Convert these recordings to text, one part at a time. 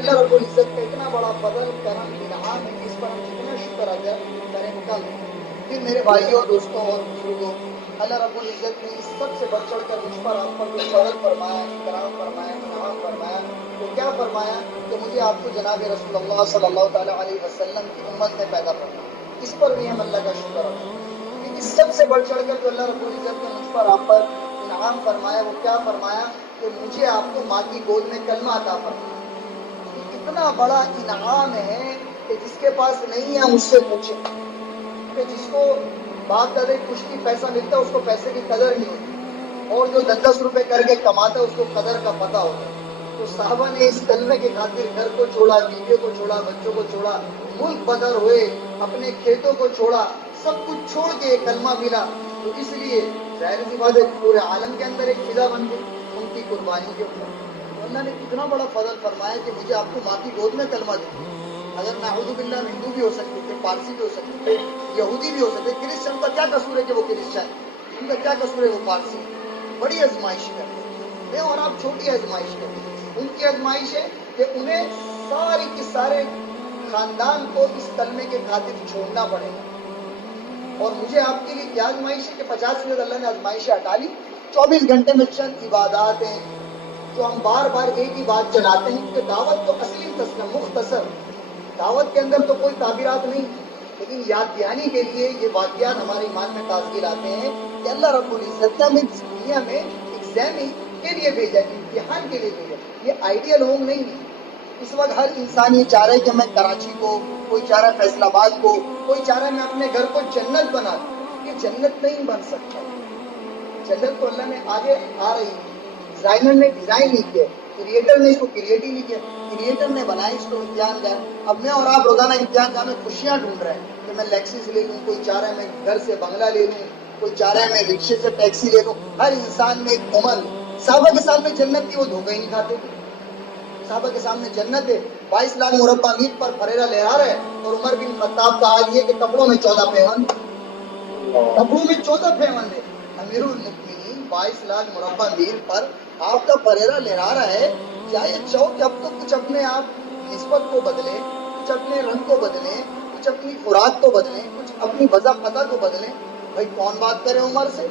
اللہ رب العزت کا اتنا بڑا فضل کرم انعام ہے، اس پر ہم جتنا شکر ادا کریں کل. پھر میرے بھائیوں دوستوں اور بزرگوں، اللہ رب العزت نے اس سب سے بڑھ چڑھ کر مجھ پر آپ پر جو فضل فرمایا، کرم فرمایا، انعام فرمایا، وہ کیا فرمایا کہ مجھے آپ کو جناب رسول اللہ صلی اللہ تعالیٰ علیہ وسلم کی امت میں پیدا کرنا. اس پر بھی ہم اللہ کا شکر ادا کریں. اس سب سے بڑھ چڑھ کر جو اللہ رب العزت نے مجھ پر آپ پر انعام فرمایا، وہ کیا فرمایا کہ مجھے آپ کو ماں کی گود میں کلمہ عطا فرمایا. اتنا بڑا انعام ہے کہ جس کے پاس نہیں ہے مجھ سے پوچھے، کہ جس کو باپ دادے کشتی پیسہ ملتا ہے اس کو پیسے کی قدر نہیں ہوتی، اور جو 10 روپے کر کے کماتا ہے اس کو قدر کا پتہ ہوتا ہے. تو صحابہ نے اس کلمے کے خاطر گھر کو چھوڑا، بیوی کو چھوڑا، بچوں کو چھوڑا، ملک بدر ہوئے، اپنے کھیتوں کو چھوڑا، سب کچھ چھوڑ کے ایک کلمہ ملا. تو اس لیے ظاہر سی بات ہے پورے عالم کے اندر ایک فضا بن گئی ان کی قربانیوں کے اوپر. تو اللہ نے کتنا بڑا فضل فرمایا کہ مجھے آپ کو ماں کی گود میں کلمہ دیا. اگر نعوذ باللہ ہندو بھی ہو سکتے تھے، پارسی بھی ہو سکتے تھے، یہودی بھی ہو سکتے تھے. کرسچن کا کیا قصور ہے کہ وہ کرسچن، ان کا کیا قصور ہے وہ پارسی. بڑی آزمائش کرتے ہیں اور آپ چھوٹی آزمائش کرتے ہیں. ان کی آزمائش ہے کہ انہیں ساری کے سارے خاندان کو اس کلمے کے خاطر چھوڑنا پڑے گا. اور مجھے آپ کے لیے کیا آزمائش ہے کہ 50% اللہ نے آزمائشیں ہٹا لی. 24 گھنٹے میں چند عبادات ہیں جو ہم بار بار ایک ہی بات چلاتے ہیں کہ دعوت تو اصلی مختصر، دعوت کے اندر تو کوئی تعبیرات نہیں، لیکن یاد دہانی کے لیے یہ واقعات ہمارے ایمان میں تازگی لاتے ہیں کہ اللہ رب العزت نے ہمیں اس دنیا میں ایگزام کے لیے بھیجا، امتحان کے لیے بھیجا. یہ آئیڈیل ہوم نہیں ہے. اس وقت ہر انسان یہ چاہ رہا ہے کہ میں کراچی کو، کوئی چاہ رہا ہے فیصل آباد کو، کوئی چاہ رہا ہے میں اپنے گھر کو جنت بنا دوں. یہ جنت نہیں بن سکتا. جنت تو اللہ نے آگے آ رہی ہے. ڈیزائنر نے ڈیزائن نہیں کیا، کریٹر نے اس کو کریٹ ہی نہیں کیا. کریٹر نے بنایا اس کو امتحان کا. اب میں اور آپ روزانہ امتحان کا میں خوشیاں ڈھونڈ رہے ہیں کہ میں لیکسس لے لوں، کوئی چاہ رہا ہے میں گھر سے بنگلہ لے لوں، کوئی چاہ رہا ہے میں رکشے سے ٹیکسی لے لوں. ہر انسان میں ایک عمر. صحابہ کے سامنے جنت تھی، وہ دھوکہ ہی نہیں کھاتے تھے. صحابہ کے سامنے جنت ہے. 22 لاکھ مربع میل پر پھریرا لہرا رہے. اور عمر بن خطاب کا حال یہ کہ کپڑوں میں 14 پیوند، کپڑوں میں 14 پیوند ہے. امیر المؤمنین 22 لاکھ مربع میل پر آپ کا پھریرا لہرا رہا ہے. کیا یہ چاہو کہ اب تو کچھ اپنے آپ نسبت کو بدلے، کچھ اپنے رنگ کو بدلیں، کچھ اپنی خوراک کو بدلیں، کچھ اپنی وضع قطع کو بدلیں؟ بھائی کون بات کرے عمر سے؟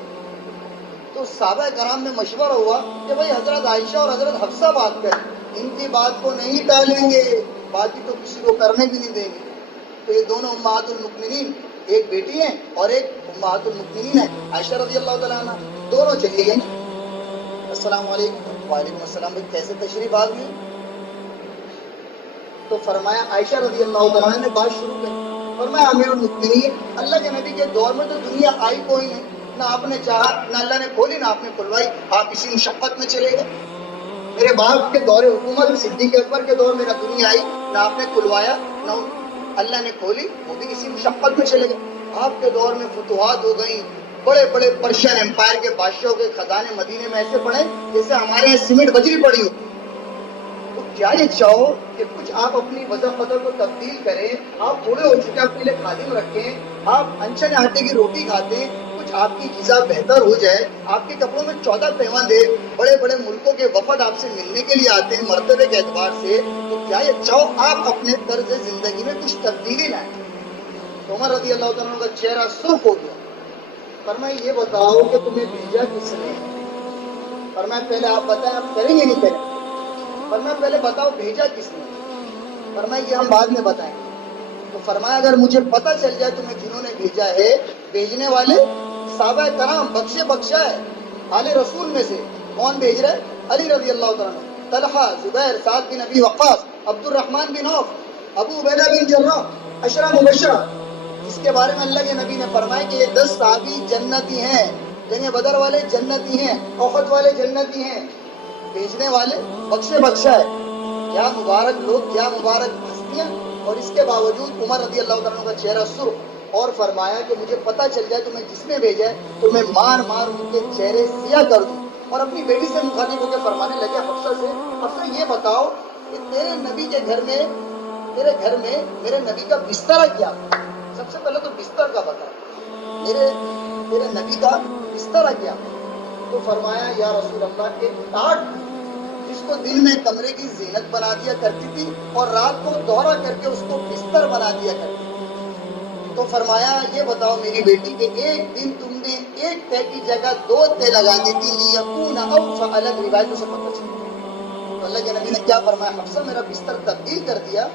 تو صحابہ کرام میں مشورہ ہوا کہ بھائی حضرت عائشہ اور حضرت حفصہ بات کریں، ان کی بات کو نہیں ٹالیں گے، باقی تو کسی کو کرنے بھی نہیں دیں گے. تو یہ دونوں امہات المؤمنین، ایک بیٹی ہیں اور ایک امہات المؤمنین ہیں عائشہ رضی اللہ تعالیٰ عنہ، دونوں چلی گئیں. السلام علیکم. وعلیکم السلام. بھائی کیسے تشریف آ گئی؟ تو فرمایا عائشہ رضی اللہ تعالیٰ عنہ نے بات شروع کی. فرمایا امیر المؤمنین، اللہ کے نبی کے دور میں تو دنیا آئی کوئی نہیں، نہ آپ نے چاہا، نہ اللہ نے کھولی، نہ آپ نے کھلوائی. آپ اسی مشقت میں چلے گئے. میرے باپ کے دور حکومت صدیق اکبر کے دور میں نہ دنیا آئی، نہ آپ نے کھلوایا، نہ اللہ نے کھولی، وہ بھی اسی مشقت میں چلے گئے. آپ کے دور میں فتوحات ہو گئیں، بڑے بڑے پرشین امپائر کے بادشاہوں کے خزانے مدینے میں ایسے پڑے جیسے ہمارے یہاں سیمنٹ بجری پڑی ہو. تو کیا یہ چاہو کہ کچھ آپ اپنی وضع قدر کو تبدیل کریں؟ آپ بوڑھے ہو چکے، اپنے لیے خادم رکھیں، آپ انچن آٹے کی روٹی کھاتے ہیں، کچھ آپ کی غذا بہتر ہو جائے. آپ کے کپڑوں میں 14 پیوند ہے، بڑے بڑے ملکوں کے وفد آپ سے ملنے کے لیے آتے ہیں مرتبے کے اعتبار سے. تو کیا یہ چاہو آپ اپنے طرز زندگی میں کچھ تبدیلی لائیں؟ تو عمر رضی اللہ تعالیٰ کا چہرہ سرخ ہو گیا. فرمایا یہ بتاؤ کہ تمہیں بھیجا کس نے؟ فرمایا پہلے آپ بتائیں، آپ کریں گے نہیں کریں؟ فرمایا پہلے بتاؤ بھیجا کس نے؟ فرمایا یہ ہم بعد میں بتائیں. تو فرمایا اگر مجھے پتہ چل جائے تمہیں جنہوں نے بھیجا ہے، بھیجنے والے صحابہ کرام بخشے بخشا ہے آل رسول میں سے. کون بھیج رہا ہے؟ علی رضی اللہ تعالیٰ، طلحہ، زبیر، سعد بن ابی وقاص، عبد الرحمن بن عوف، ابو عبیدہ بن جراح، عشرہ مبشرہ، جس کے بارے میں اللہ کے نبی نے فرمایا کہ یہ 10 صحابی جنتی ہیں. جنگ بدر والے جنتی ہیں، احد والے جنتی ہیں. بھیجنے والے بخشے بخشا ہے. کیا مبارک لوگ، کیا مبارک ہستیاں. اور اس کے باوجود عمر رضی اللہ تعالیٰ کا چہرہ سرخ، اور فرمایا کہ مجھے پتہ چل جائے تمہیں جس نے بھیجا ہے تو میں مار مار ان کے چہرے سیاہ کر دوں. اور اپنی بیٹی سے مخاطب ہو کے فرمانے لگے حفصہ سے، حفصہ یہ بتاؤ کہ تیرے نبی کے گھر میں، تیرے گھر میں میرے نبی کا بستر کیا؟ سب سے پہلے تو بستر کا بتا، تیرے نبی کا بستر کیا؟ تو فرمایا یا رسول اللہ ایک ٹاٹ جس کو دن میں کمرے کی زینت بنا دیا کرتی تھی اور رات کو دوہرا کر کے اس کو بستر بنا دیا کرتی تھی۔ تو فرمایا یہ بتاؤ میری بیٹی کہ ایک دن تم نے ایک تے کی جگہ 2 تے لگا دی تھی لیکون اوفا، الگ روایتوں سے پتہ چلتا۔ تو اللہ کے نبی نے کیا فرمایا؟ حفصہ میرا بستر تبدیل کر دیا؟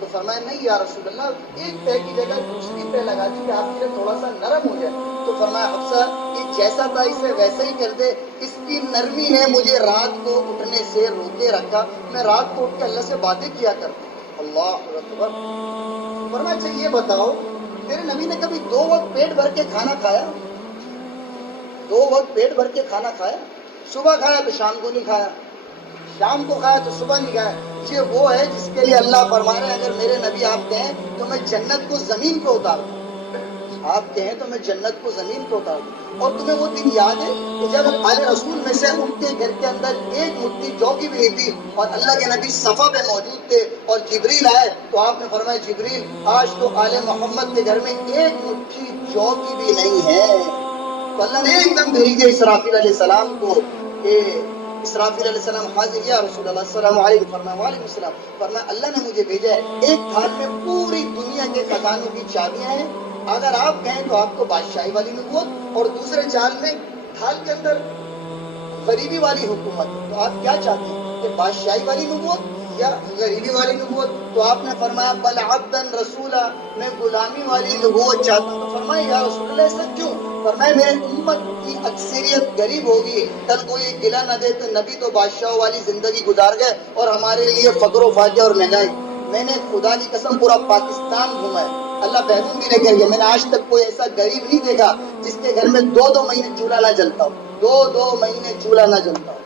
تو فرمایا نہیں یا رسول اللہ، ایک تے کی جگہ دوسری تے لگا دی کہ آپ کے لیے تھوڑا سا نرم ہو جائے۔ تو فرمایا حفصہ یہ جیسا تھا اسے ویسا ہی کر دے، اس کی نرمی نے مجھے رات کو اٹھنے سے روکے رکھا، میں رات کو اٹھ کے اللہ سے باتیں کیا کرتا۔ اللہ اکبر۔ فرمایا اچھا یہ بتاؤ تیرے نبی نے کبھی 2 وقت پیٹ بھر کے کھانا کھایا؟ 2 وقت پیٹ بھر کے کھانا کھایا؟ صبح کھایا تو شام کو نہیں کھایا، شام کو کھایا تو صبح نہیں کھایا۔ یہ وہ ہے جس کے لیے اللہ فرما رہے ہیں اگر میرے نبی آپ کہیں تو میں جنت کو زمین پہ اتار دوں، آپ کہیں تو میں جنت کو زمین پہ اتار دوں۔ اور تمہیں وہ دن یاد ہے کہ جب آل رسول میں سے ان کے گھر کے اندر ایک مٹھی جو کی بھی نہیں تھی اور اللہ کے نبی صفا پہ موجود تھے اور جبریل آئے تو آپ نے فرمایا جبریل آج تو آل محمد کے گھر میں ایک مٹھی جو کی بھی نہیں ہے۔ تو اللہ نے ایک دم بھیجے اسرافیل علیہ السلام کو کہ اسرافیل علیہ السلام حاضر یا رسول اللہ السلام علیکم، فرمایا وعلیکم السلام، فرمایا اللہ نے مجھے بھیجا ہے، ایک تھال میں پوری دنیا کے خزانوں کی چابیاں ہیں، اگر آپ کہیں تو آپ کو بادشاہی والی نبوت اور دوسرے تھال کے اندر غریبی والی حکومت، تو آپ کیا چاہتے ہیں کہ بادشاہی والی نبوت یا غریبی والی نبوت؟ تو آپ نے فرمایا بل عبدن رسولا، میں غلامی والی نبوت چاہتا ہوں۔ تو فرمایا یا رسول اللہ ایسا کیوں؟ فرمایا میرے امت کی اکثریت غریب ہوگی، کل کوئی گلا نہ دے تو نبی تو بادشاہوں والی زندگی گزار گئے اور ہمارے لیے فقر و فاقہ اور مہنگائی۔ میں نے خدا کی قسم پورا پاکستان گھوما ہے، اللہ بیرون بھی لے کر گیا، میں نے آج تک کوئی ایسا غریب نہیں دیکھا جس کے گھر میں 2 مہینے چولہا نہ جلتا ہو، 2 مہینے چولہا نہ جلتا ہو۔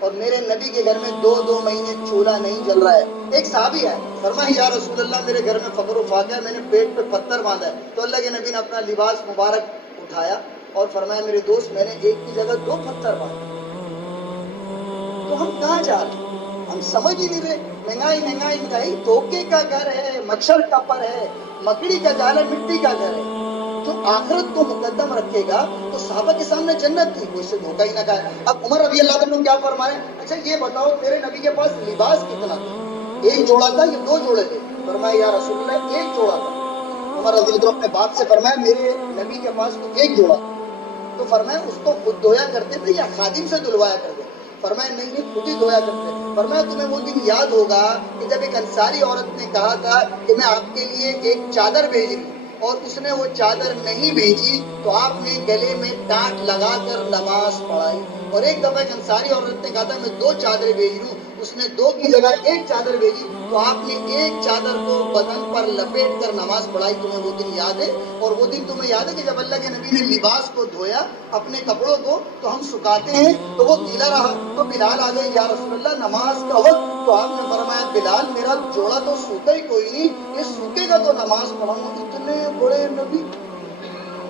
اور میرے نبی کے گھر میں 2 مہینے چولہا نہیں جل رہا ہے۔ ایک صحابی ہے، فرمایا یا رسول اللہ میرے گھر میں فقر و فاقہ ہے، میں نے پیٹ پہ پتھر باندھا ہے۔ تو اللہ کے نبی نے اپنا لباس مبارک اٹھایا اور فرمایا میرے دوست میں نے ایک کی جگہ 2 پتھر باندھے۔ تو ہم کہاں جا رہے ہیں؟ ہم سمجھ ہی نہیں رہے۔ مہنگائی دھوکے کا گھر ہے، مچھر کا پر ہے، مکڑی کا جال ہے، مٹی کا گھر ہے۔ جو آخرت کو مقدم رکھے گا تو صحابہ کے سامنے جنت تھی، وہ اسے دھوکہ ہی نہ کھائے۔ اب عمر رضی اللہ عنہ کیا فرمائے؟ اچھا یہ بتاؤ میرے نبی کے پاس لباس کتنا تھا؟ 1 جوڑا تھا یا 2 جوڑے تھے؟ فرمایا یا رسول اللہ 1 جوڑا تھا۔ عمر رضی اللہ عنہ اپنے باپ سے فرمایا میرے نبی کے پاس تو 1 جوڑا تھا۔ تو فرمایا اس کو خود دھویا کرتے تھے یا خادم سے دھلوایا کرتے؟ فرمایا نہیں خود ہی دھویا کرتے۔ فرمایا تمہیں وہ دن یاد ہوگا کہ جب ایک انصاری عورت نے کہا تھا کہ میں آپ کے لیے ایک چادر بھیج رہی ہوں اور اس نے وہ چادر نہیں بھیجی تو آپ نے گلے میں ٹانٹ لگا کر نماز پڑھائی۔ اور ایک دفعہ ایک انصاری عورت نے کہا تھا میں 2 چادریں بھیج رہی ہوں، اس نے 2 کی جگہ 1 چادر بھیجی تو آپ نے 1 چادر کو بدن پر لپیٹ کر نماز پڑھائی۔ تمہیں وہ دن یاد ہے؟ اور وہ دن تمہیں یاد ہے کہ جب اللہ کے نبی نے لباس کو دھویا اپنے کپڑوں کو تو ہم سکھاتے ہیں تو وہ گیلا رہا تو بلال آ گئے یا رسول اللہ نماز کا وقت، تو آپ نے فرمایا بلال میرا جوڑا تو سوکھا ہی کوئی نہیں، یہ سوکھے گا تو نماز پڑھاؤں گا۔ اتنے بڑے نبی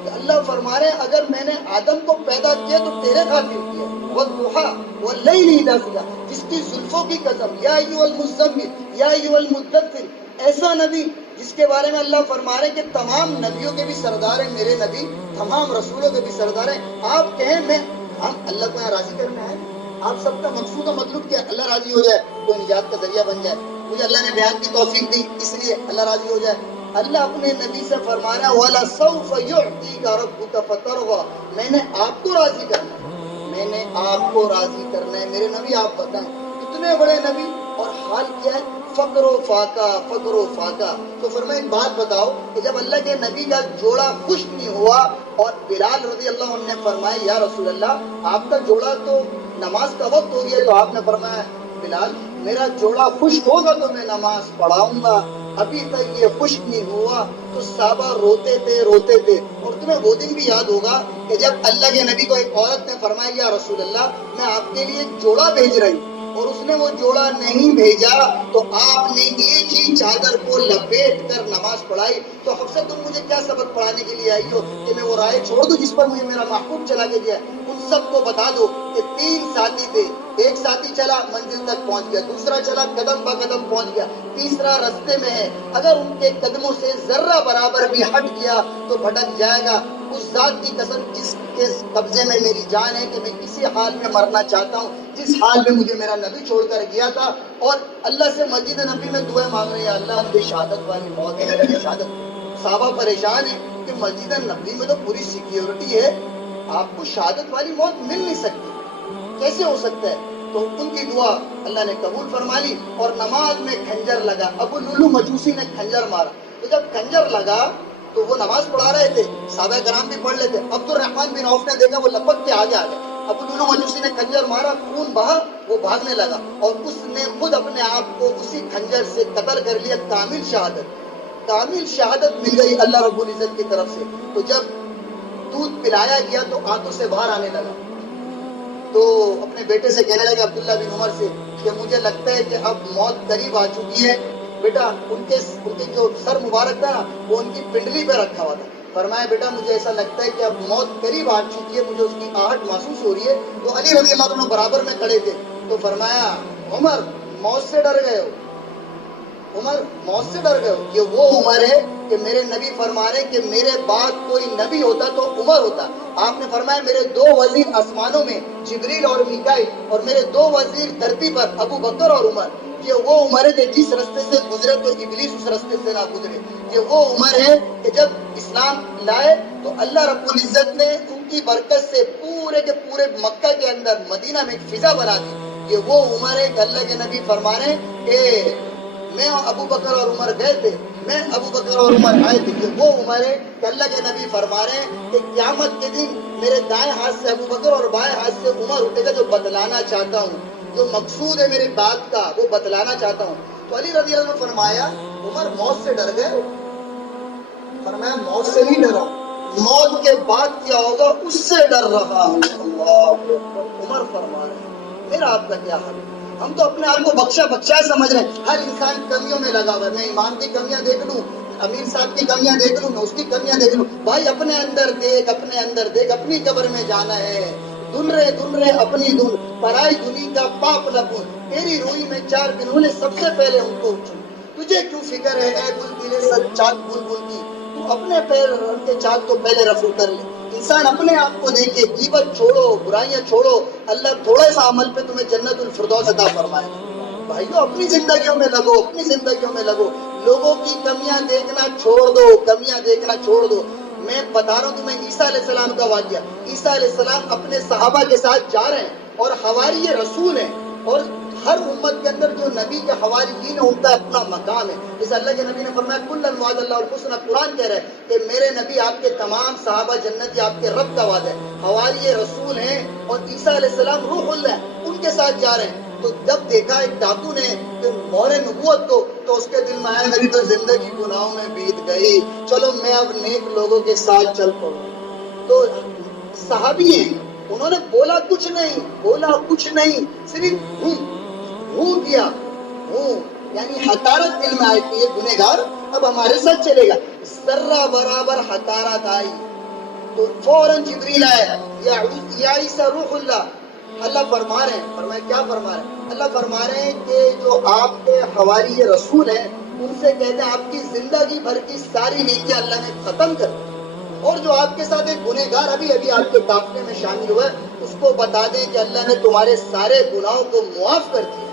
اللہ فرما رہے ہیں اگر میں نے آدم کو پیدا کیا تو تیرے خاطر کیا، والضحیٰ واللیل اذا سجی، جس کی زلفوں کی قسم، یا ایھا المزمل یا ایھا المدثر، ایسا نبی جس کے بارے میں اللہ فرما رہے ہیں کہ تمام نبیوں کے بھی سردار ہیں میرے نبی، تمام رسولوں کے بھی سردار ہیں۔ آپ کہیں میں ہم اللہ کو یہاں راضی کرنا ہے، آپ سب کا مقصود و مطلوب کیا؟ اللہ راضی ہو جائے، کوئی نجات کا ذریعہ بن جائے، مجھے اللہ نے بیان کی توفیق دی اس لیے اللہ راضی ہو جائے۔ اللہ اپنے نبی سے فرمانا وَلَسَوْفَ يُعْطِيكَ رَبُّكَ فَتَرْضَىٰ، میں نے آپ کو راضی کرنا ہے، میں نے آپ کو راضی کرنا ہے میرے نبی۔ آپ بتائیں اتنے بڑے نبی اور حال کیا ہے؟ فقر و فاقہ، فقر و فاقہ۔ تو فرمایا ایک بات بتاؤ کہ جب اللہ کے نبی کا جوڑا خشک نہیں ہوا اور بلال رضی اللہ عنہ نے فرمایا یا رسول اللہ آپ کا جوڑا تو نماز کا وقت ہو گیا، تو آپ نے فرمایا بلال میرا جوڑا خشک ہوگا تو میں نماز پڑھاؤں گا، ابھی تک یہ خشک نہیں ہوا۔ تو صحابہ روتے تھے روتے تھے۔ اور تمہیں وہ دن بھی یاد ہوگا کہ جب اللہ کے نبی کو ایک عورت نے فرمایا یا رسول اللہ میں آپ کے لیے ایک جوڑا بھیج رہی ہوں اور اس نے وہ جوڑا نہیں بھیجا تو آپ نے ایک ہی چادر کو لپیٹ کر نماز پڑھائی۔ تو حفصہ تم مجھے کیا سبق پڑھانے کے لیے آئی ہو کہ میں وہ رائے چھوڑ دوں جس پر مجھے میرا محبوب چلا کے گیا؟ ان سب کو بتا دو کہ 3 ساتھی تھے، ایک ساتھی چلا منزل تک پہنچ گیا، دوسرا چلا قدم با قدم پہنچ گیا، تیسرا رستے میں ہے، اگر ان کے قدموں سے ذرہ برابر بھی ہٹ گیا تو بھٹک جائے گا۔ اس ذات کی قسم جس کے قبضے میں میری جان ہے کہ میں کسی حال میں مرنا چاہتا ہوں جس حال میں مجھے میرا نبی چھوڑ کر گیا تھا، اور اللہ سے مسجد نبی میں دعائیں مانگ رہے ہیں، اللہ مجھے شہادت والی موت ہے، مجھے شہادت۔ صحابہ پریشان ہیں کہ مسجد نبی میں تو پوری سیکیورٹی ہے، آپ کو شہادت والی موت مل نہیں سکتی، کیسے ہو سکتا ہے؟ تو ان کی دعا اللہ نے قبول فرما لی، اور نماز میں کھنجر لگا، ابو لولو مجوسی نے کھنجر مارا، تو جب کھنجر لگا تو وہ نماز پڑھا رہے تھے، صحابہ کرام بھی پڑھ لیتے، عبد الرحمن بن عوف نے دیکھا، وہ لپک کے آگے آ گئے، ابو لولو مجوسی نے کھنجر مارا، خون بہا، وہ بھاگنے لگا، اور اس نے خود اپنے آپ کو اسی کھنجر سے قتل کر لیا۔ کامل شہادت مل گئی اللہ رب العزت کی طرف سے۔ تو جب دودھ پلایا گیا تو آنتوں سے باہر آنے لگا، تو اپنے بیٹے سے کہنے لگا، عبداللہ بن عمر سے، کہ مجھے لگتا ہے کہ اب موت قریب آ چکی ہے۔ بیٹا ان کے جو سر مبارک تھا نا وہ ان کی پنڈلی پہ رکھا ہوا تھا، فرمایا بیٹا مجھے ایسا لگتا ہے کہ اب موت قریب آ چکی ہے، مجھے اس کی آہٹ محسوس ہو رہی ہے۔ تو علی رضی اللہ عنہ برابر میں کھڑے تھے، تو فرمایا عمر موت سے ڈر گئے ہو، عمر موت سے ڈر گئے ہو؟ یہ وہ عمر ہے کہ میرے نبی فرما رہے کہ میرے بعد کوئی نبی ہوتا تو عمر ہوتا۔ آپ نے فرمایا میرے 2 وزیر آسمانوں میں جبریل اور میکائیل، اور میرے 2 وزیر دھرتی پر ابو بکر اور عمر۔ یہ وہ عمر ہے کہ جس رستے سے گزرے تو ابلیس اس رستے سے نہ گزرے۔ یہ وہ عمر ہے کہ جب اسلام لائے تو اللہ رب العزت نے ان کی برکت سے پورے کے پورے مکہ کے اندر مدینہ میں ایک فضا بنا دی۔ یہ وہ عمر ہے کہ اللہ کے نبی فرما رہے کہ میں ابو بکر اور عمر گئے تھے، میں ابو بکر اور عمر آئے تھے۔ یہ وہ عمر ہے کہ اللہ کے نبی فرما رہے ہیں کہ قیامت کے دن میرے دائیں ہاتھ سے ابو بکر اور بائیں ہاتھ سے عمر اٹھے گا، جو بتلانا چاہتا ہوں، جو مقصود ہے میری بات کا وہ بتلانا چاہتا ہوں۔ تو علی رضی اللہ عنہ فرمایا عمر موت سے ڈر گئے؟ فرمایا موت سے نہیں ڈرا، موت کے بعد کیا ہوگا اس سے ڈر رہا ہوں۔ اللہ اکبر۔ عمر فرما رہے ہیں میرا آپ کا کیا حال ہے؟ ہم تو اپنے آپ کو بخشا سمجھ رہے ہیں، ہر انسان کمیوں میں لگا ہوا ہے، میں امام کی کمیاں دیکھ لوں، امیر صاحب کی کمیاں دیکھ لوں، میں اس کی کمیاں دیکھ لوں۔ بھائی اپنے اندر دیکھ، اپنے اندر دیکھ، اپنی قبر میں جانا ہے۔ دن رہے اپنی دن، پرائی دنیا کا پاپ نہ پون، تیری روئی میں 4 دنوں نے سب سے پہلے ان کو اٹھوں۔ تجھے کیوں فکر ہے اے بلبلے سر چاک بلبل کی، تو اپنے پیر کے چاک تو پہلے رفع کر لے۔ انسان اپنے آپ کو دیکھے، غیبت چھوڑو، برائیاں چھوڑو، اللہ تھوڑا سا عمل پہ تمہیں جنت الفردوس عطا فرمائے۔ بھائیو اپنی زندگیوں میں لگو، اپنی زندگیوں میں لگو، لوگوں کی کمیاں دیکھنا چھوڑ دو، کمیاں دیکھنا چھوڑ دو۔ میں بتا رہا ہوں تمہیں عیسیٰ علیہ السلام کا واقعہ۔ عیسیٰ علیہ السلام اپنے صحابہ کے ساتھ جا رہے ہیں، اور حواری رسول ہیں، اور ہر امت کے اندر جو نبی کے حواریین ہیں ان کا اپنا مقام ہے۔ جیسے اللہ کے نبی نے فرمایا کل وعد اللہ الحسنى، قرآن کہہ رہا ہے کہ میرے نبی آپ کے تمام صحابہ جنتی، آپ کے رب کا وعدہ ہے۔ حواری رسول ہیں، اور عیسیٰ علیہ السلام روح اللہ ہیں، ان کے ساتھ جا رہے ہیں۔ تو جب دیکھا ایک ڈاکو نے مہر نبوت کو، تو اس کے دل میں آیا میری تو زندگی گناہوں میں بیت گئی، چلو میں اب نیک لوگوں کے ساتھ چل پڑوں۔ تو صحابی ہیں، انہوں نے بولا کچھ نہیں، صرف ہوں کیا، یعنی حقارت دل میں آئی کہ یہ گنہگار اب ہمارے ساتھ چلے گا۔ ذرہ برابر حقارت آئی تو فوراً جبریل آیا، یا عیسیٰ روح اللہ۔ اللہ فرما رہے ہیں، فرمائے کیا فرما رہے ہیں؟ اللہ فرما رہے ہیں کہ جو آپ کے حواری رسول ہیں ان سے کہتے ہیں آپ کی زندگی بھر کی ساری نیکیاں اللہ نے ختم کر دی، اور جو آپ کے ساتھ ایک گنہگار ابھی آپ کے قافلے میں شامل ہوا ہے اس کو بتا دیں کہ اللہ نے تمہارے سارے گناہوں کو معاف کر دیا۔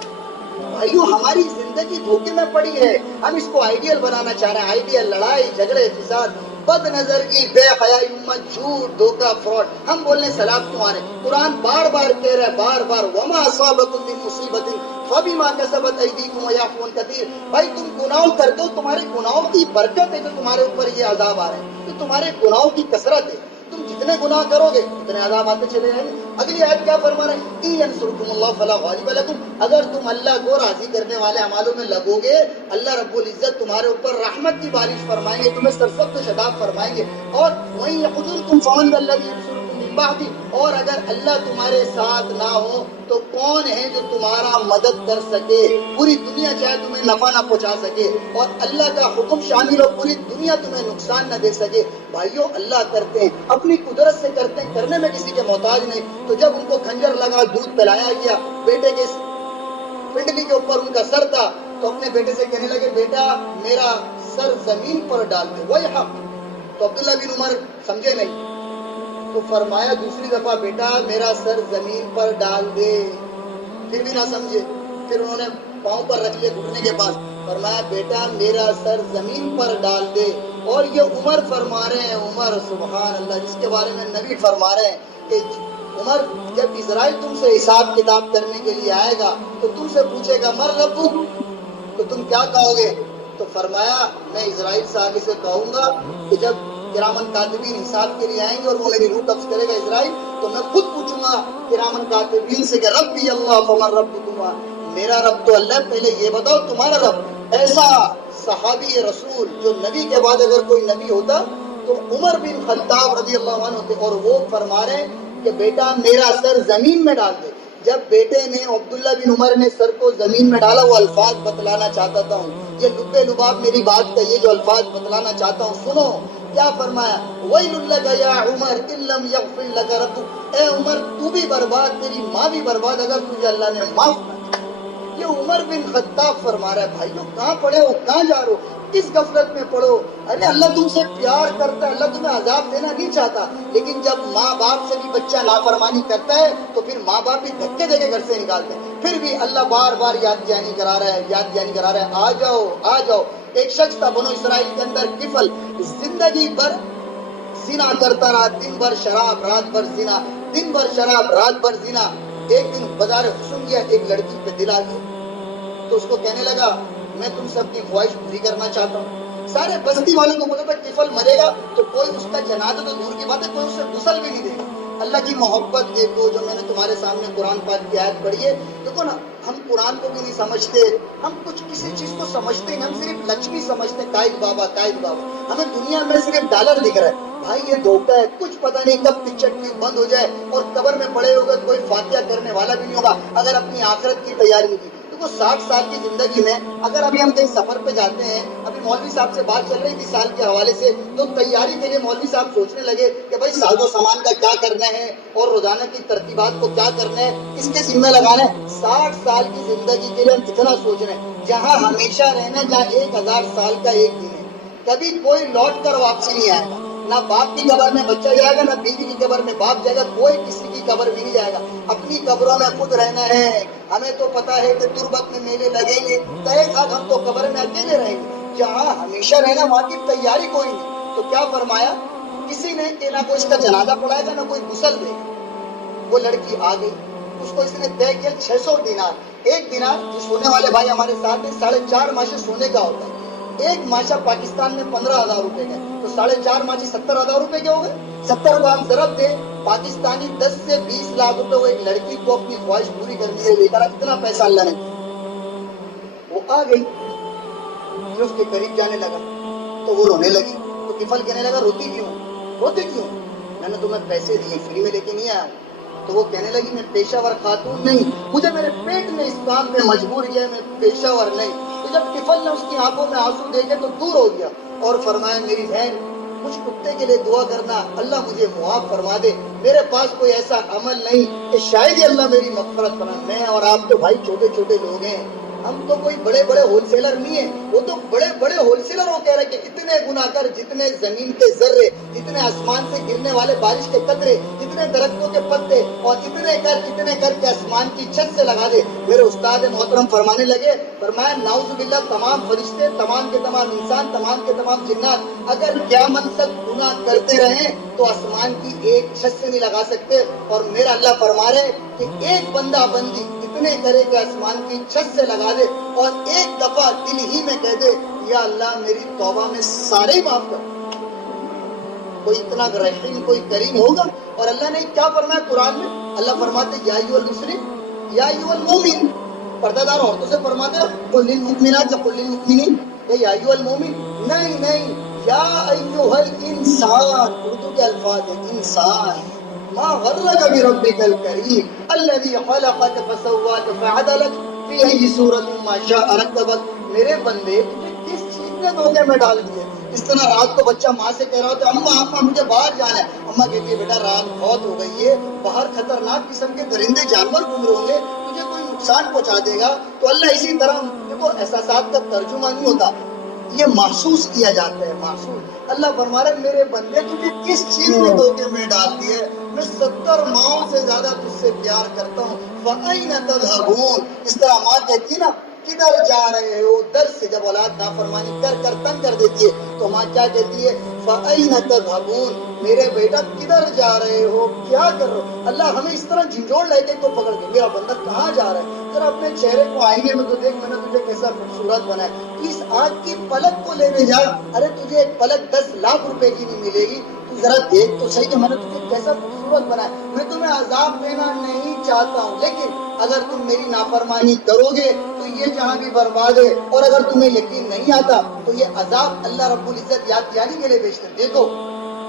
بھائیو ہماری زندگی دھوکے میں پڑی ہے، ہم اس کو آئیڈیل بنانا چاہ رہے ہیں، آئیڈیل لڑائی جھگڑے فساد، بد نظرگی، بے حیائی، امت، جھوٹ، دھوکہ، فراڈ۔ ہم بولنے سلام تمہارے، قرآن بار بار کہہ رہا ہے، بار بار وما اصابکم من مصیبت فبما کسبت ایدیکم ویعفو عن کثیر۔ بھائی تم گناہ کرتے ہو، تمہارے گناہوں کی برکت ہے جو تمہارے اوپر یہ عذاب آ رہے ہیں، تو تمہارے گناہوں کی کثرت ہے، تم جتنے گناہ کرو گے اتنے عذاب آتے چلے جائیں گے۔ اگلی آیت کیا فرما رہے ہیں؟ ان ینصرکم اللہ فلا غالب لکم، اگر تم اللہ کو راضی کرنے والے اعمالوں میں لگو گے اللہ رب العزت تمہارے اوپر رحمت کی بارش فرمائیں گے، تمہیں سرسبز و شاداب فرمائیں گے۔ اور وہیں یخذلکم فمن ذا الذی ینصرکم من من بعدی، اور اگر اللہ تمہارے ساتھ نہ ہو تو کون ہے جو تمہارا مدد کر سکے؟ پوری دنیا چاہے تمہیں نفع نہ پہنچا سکے اور اللہ کا حکم شامل ہو پوری دنیا تمہیں نقصان نہ دے سکے۔ بھائیو اللہ کرتے ہیں، اپنی قدرت سے کرتے ہیں، کرنے میں کسی کے محتاج نہیں۔ تو جب ان کو خنجر لگا، دودھ پلایا گیا، بیٹے کے پنڈلی کے اوپر ان کا سر تھا، تو اپنے بیٹے سے کہنے لگے بیٹا میرا سر زمین پر ڈال دے، وہی حق۔ تو عبداللہ بن عمر سمجھے نہیں، تو فرمایا دوسری دفعہ بیٹا میرا سر زمین پر ڈال دے، پھر بھی نہ سمجھے۔ پھر انہوں نے پاؤں پر رکھ لیا گھٹنے کے پاس، فرمایا بیٹا میرا سر زمین پر ڈال دے۔ اور یہ عمر فرما رہے ہیں، عمر سبحان اللہ، جس کے بارے میں نبی فرما رہے ہیں کہ عمر جب اسرائیل تم سے حساب کتاب کرنے کے لیے آئے گا تو تم سے پوچھے گا مر ربک، تو تم کیا کہو گے؟ تو فرمایا میں اسرائیل سے آگے سے کہوں گا کہ جب کرامن کاتبین حساب کے لیے آئیں گے اور وہ میری روح قبض کرے گا اسرائیل، تو میں خود پوچھوں گا کرامن کاتبین سے کہ ربی اللہ فمن ربکما، میرا رب تو اللہ، پہلے یہ بتاؤ تمہارا رب۔ ایسا صحابی رسول جو نبی کے بعد اگر کوئی نبی ہوتا تو عمر بن خطاب رضی اللہ عنہ ہوتے، اور وہ فرما رہے ہیں کہ بیٹا میرا سر زمین میں ڈال دے۔ جب بیٹے نے عبداللہ بن عمر نے سر کو زمین میں ڈالا، وہ الفاظ بتلانا چاہتا تھا ہوں، یہ لبے لباب میری بات کا یہ جو الفاظ بتلانا چاہتا ہوں سنو۔ کیا فرمایا؟ وَيْلٌ لَكَ يَا عُمَرْ إِن لَّمْ يَغْفِرْ لَكَ رَبُّكَ، اے عمر تو بھی برباد، تیری ماں بھی برباد اگر تجھے اللہ نے معاف نہ کیا۔ یہ عمر بن خطاب فرما رہا ہے۔ بھائیو کہاں پڑھے ہو، کہاں جا رہے ہو، کس غفلت میں پڑھو؟ ارے اللہ تم سے پیار کرتا ہے، اللہ تمہیں عذاب دینا نہیں چاہتا، لیکن جب ماں باپ سے بھی بچہ نافرمانی کرتا ہے تو پھر ماں باپ بھی دھکے دے کے گھر سے نکالتے ہیں، پھر بھی اللہ بار بار یاد دہانی کرا رہا ہے، یاد دہانی کرا رہا ہے، آ جاؤ آ جاؤ۔ ایک شخص تھا بنو اسرائیل کے اندر کفل، زندگی بھر زنا کرتا رہا، دن بھر شراب رات بھر زنا، دن بھر شراب رات بھر زنا۔ ایک دن بازار حسن گیا، ایک لڑکی پہ دل آ گیا، تو اس کو کہنے لگا میں تم سے اپنی خواہش پوری کرنا چاہتا ہوں۔ سارے بستی والوں کو پتا تھا کفل مرے گا تو کوئی اس کا جنازہ تو دور کی بات ہے، کوئی اسے غسل بھی نہیں دے گا۔ اللہ کی محبت دیکھو، جو میں نے تمہارے سامنے قرآن پاک کی آیت پڑھی ہے، دیکھو نا، ہم قرآن کو بھی نہیں سمجھتے، ہم کچھ کسی چیز کو سمجھتے نہیں، ہم صرف لکشمی سمجھتے ہیں، قائد بابا قائد بابا، ہمیں دنیا میں صرف ڈالر دکھ رہا ہے۔ بھائی یہ دھوکہ ہے، کچھ پتہ نہیں کب پکچر ٹیوب بند ہو جائے اور قبر میں پڑے ہوگا، کوئی فاتحہ کرنے والا بھی نہیں ہوگا اگر اپنی آخرت کی تیاری نہیں کی۔ دیکھو 60 سال کی زندگی میں اگر ابھی ہم کہیں سفر پہ جاتے ہیں، ابھی مولوی صاحب سے بات چل رہی تھی سال کے حوالے سے، تو تیاری کے لیے مولوی صاحب سوچنے لگے کہ بھائی ساز و سامان کا کیا کرنا ہے اور روزانہ کی ترتیبات کو کیا کرنا ہے، اس کے ذمہ لگانا ہے۔ 60 سال کی زندگی کے لیے ہم اتنا سوچ رہے ہیں، جہاں ہمیشہ رہنا، جہاں 1000 سال کا ایک دن ہے، کبھی کوئی لوٹ کر واپسی نہیں آئے گا، نہ باپ کی قبر میں بچہ جائے گا، نہ بیوی کی قبر میں باپ جائے گا، کوئی کسی کی قبر میں نہیں جائے گا، اپنی قبروں میں خود رہنا ہے۔ ہمیں تو پتا ہے کہ تربت میں میلے لگیں گے، تہے خاک ہم تو قبر میں اکیلے رہیں گے، جہاں ہمیشہ رہنا وہاں کی تیاری کوئی نہیں۔ تو کیا فرمایا؟ کسی نے کہ نہ کوئی اس کا جنازہ پڑھائے گا، نہ کوئی غسل دے گا۔ وہ لڑکی آ گئی، اس کو اس نے طے کیا 600 دینار، ایک دینار جو سونے والے بھائی ہمارے ساتھ ہیں 4.5 ماشے سونے کا ہوتا ہے، ایک ماشا پاکستان میں 15,000 روپے کا، تو 4.5 ماشی 70,000 روپے کے ہو گئے۔ 70 کو ہم ضرب دیں پاکستانی 10 سے 20 لاکھ روپے، وہ ایک لڑکی کو اپنی خواہش پوری کرنے کے لیے لے کر اتنا پیسہ اللہ نے۔ وہ آ گئی، جو اس کے قریب جانے لگا تو وہ رونے لگی، تو کفل کہنے لگا روتی کیوں، روتی کیوں؟ میں نے تمہیں پیسے دیے، فری میں لے کے نہیں آیا۔ تو وہ کہنے لگی میں پیشہ ور خاتون نہیں، مجھے میرے پیٹ نے اس کام پہ مجبور کیا، میں پیشہ ور نہیں۔ تو جب کفل نے اس کی آنکھوں میں آنسو دیکھے تو دور ہو گیا اور فرمایا میری بہن کچھ کتے کے لیے دعا کرنا، اللہ مجھے معاف فرما دے، میرے پاس کوئی ایسا عمل نہیں کہ شاید ہی اللہ میری مغفرت فرمائے۔ میں اور آپ تو بھائی چھوٹے چھوٹے لوگ ہیں، ہم تو کوئی بڑے بڑے ہول سیلر نہیں ہیں، وہ تو بڑے بڑے ہول سیلر وہ کہہ رہے کہ اتنے گناہ کر، جتنے زمین کے ذرے، جتنے آسمان سے گرنے والے بارش کے قطرے، جتنے درختوں کے پتے، اور اتنے کر کے آسمان کی چھت سے لگا دے۔ میرے استاد محترم فرمانے لگے، فرمایا نعوذ باللہ تمام فرشتے، تمام کے تمام انسان، تمام کے تمام جنات اگر قیامت تک گناہ کرتے رہیں تو آسمان کی ایک چھت سے نہیں لگا سکتے، اور میرا اللہ فرما رہے کہ ایک بندہ بندی اتنے کرے کہ آسمان کی چھت سے لگا دے اور ایک دفعہ دل ہی میں کہہ دے یا اللہ میری توبہ میں سارے ہی معاف کر۔ کوئی اتنا رحیم، کوئی کریم ہوگا؟ اور اللہ نے کیا فرمایا قرآن میں؟ اللہ فرماتے یا ایھا المسلم یا ایھا المومن، پردہ دار عورتوں سے فرماتے ہیں قل للمؤمنات قل للمؤمنین، یا ایھا المومن، نہیں یا ایھا الانسان، اردو کے الفاظ ہیں انسان، ما غرك بربك الكريم الذي خلقك فسواك فعدلك في أي صورة ما شاء ركبك. میرے بندے تجھے کس چیز نے دھوکے میں ڈال دیے؟ اس طرح رات کو بچہ ماں سے کہہ رہا ہوتا ہے اماں مجھے باہر جانا ہے. اماں کہتی ہے بیٹا رات بہت ہو گئی ہے, باہر خطرناک قسم کے درندے جانور گھوم رہے ہوں گے, تجھے کوئی نقصان پہنچا دے گا. تو اللہ اسی طرح دیکھو احساسات کا ترجمہ نہیں ہوتا, یہ محسوس کیا جاتا ہے, محسوس. اللہ فرما رہا ہے میرے بندے تجھے کس چیز نے دھوکے میں ڈال دیے؟ میں 70 ماؤں سے زیادہ تجھ سے پیار کرتا ہوں. فَأَيْنَ تَذْهَبُونَ. اس طرح ماں کہتی ہے نا کدھر جا رہے ہو؟ در سے جب اولاد نافرمانی کر کر تنگ کر دیتی ہے تو ماں کیا کہتی ہے؟ فَأَيْنَ تَذْهَبُونَ. میرے بیٹا کدھر جا رہے ہو, کیا کر رہے ہو؟ اللہ ہمیں اس طرح جھنجھوڑ لے کے کو پکڑ کے میرا بندہ کہاں جا رہا ہے؟ ذرا اپنے چہرے کو آئینے میں تو دیکھ, میں نے تجھے کیسا خوبصورت بنایا. تو اس آنکھ کی پلک کو لینے جا, ارے تجھے ایک پلک 10 لاکھ روپے کی نہیں ملے گی. تو ذرا دیکھ تو صحیح کہ میں نے تجھے کیسا خوبصورت بنایا. میں تمہیں عذاب دینا نہیں چاہتا ہوں, لیکن اگر تم میری نافرمانی کرو گے تو یہ جہاں بھی برباد ہے, اور اگر تمہیں یقین نہیں آتا تو یہ عذاب اللہ رب العزت یاد دہانی کے لیے بھیجتے. دیکھو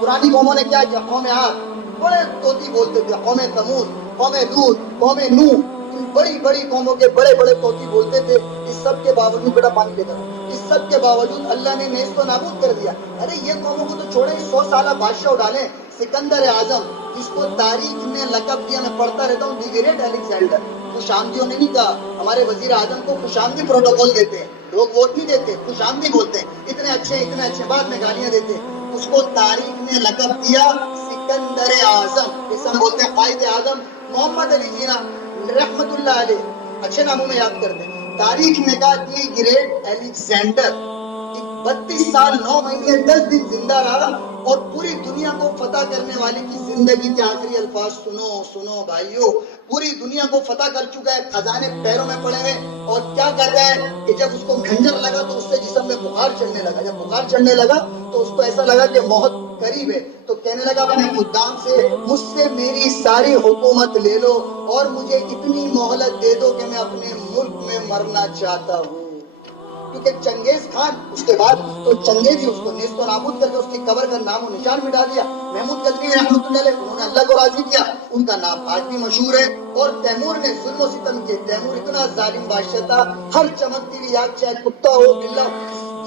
پرانی قوموں نے کیا کیا, قوم عاد بڑے طوطی بولتے تھے, قوم ثمود, قوم لوط, قوم نوح, ان بڑی بڑی قوموں کے بڑے بڑے طوطی بولتے تھے. اس سب کے باوجود بیٹا پانی لے کر, اس سب کے باوجود اللہ نے نیست و نابود کر دیا. ارے یہ قوموں کو تو چھوڑیں, 100 سالہ بادشاہ ڈالیں, سکندر اعظم جس کو تاریخ نے لقب دیا, میں پڑھتا رہتا ہوں, دی گریٹ الیگزینڈر. خوش آمدیوں نے نہیں کہا, ہمارے وزیر اعظم کو خوش آمدی پروٹوکول دیتے ہیں, لوگ ووٹ نہیں دیتے, خوش آمدی بولتے ہیں, اتنے اچھے, بعد میں گالیاں دیتے ہیں. اس کو تاریخ نے لقب دیا سکندر اعظم, جسے ہم بولتے ہیں قائد اعظم. محمد علی جناح رحمت اللہ علیہ, اچھے ناموں میں یاد کرتے ہیں. تاریخ نے کہا دی گریٹ الیگزینڈر 32 سال 9 مہینے 10 دن زندہ رہا, اور پوری دنیا کو فتح کرنے والے کی زندگی کے آخری الفاظ سنو بھائیو, پوری دنیا کو فتح کر چکا ہے, خزانے پیروں میں پڑے ہوئے, اور کیا کہتا ہے کہ جب اس کو کھنجر لگا تو اس سے جسم میں بخار چڑھنے لگا. جب بخار چڑھنے لگا تو اس کو ایسا لگا کہ موت قریب ہے, تو کہنے لگا اپنے خدام سے مجھ سے میری ساری حکومت لے لو اور مجھے اتنی مہلت دے دو کہ میں اپنے ملک میں مرنا چاہتا ہوں. کیونکہ چنگیز خان اس کے بعد تو چنگیز ہی اس کو نیست و نابود کر کے اس کی قبر کا نام و نشان مٹا دیا. محمود غزنوی رحمۃ اللہ علیہ, انہوں نے اللہ کو راضی کیا, ان کا نام آج بھی مشہور ہے. اور تیمور نے ظلم و ستم کے, تیمور اتنا ظالم بادشاہ تھا, ہر چمکتی ہوئی آگ چاہے کتا ہو بلا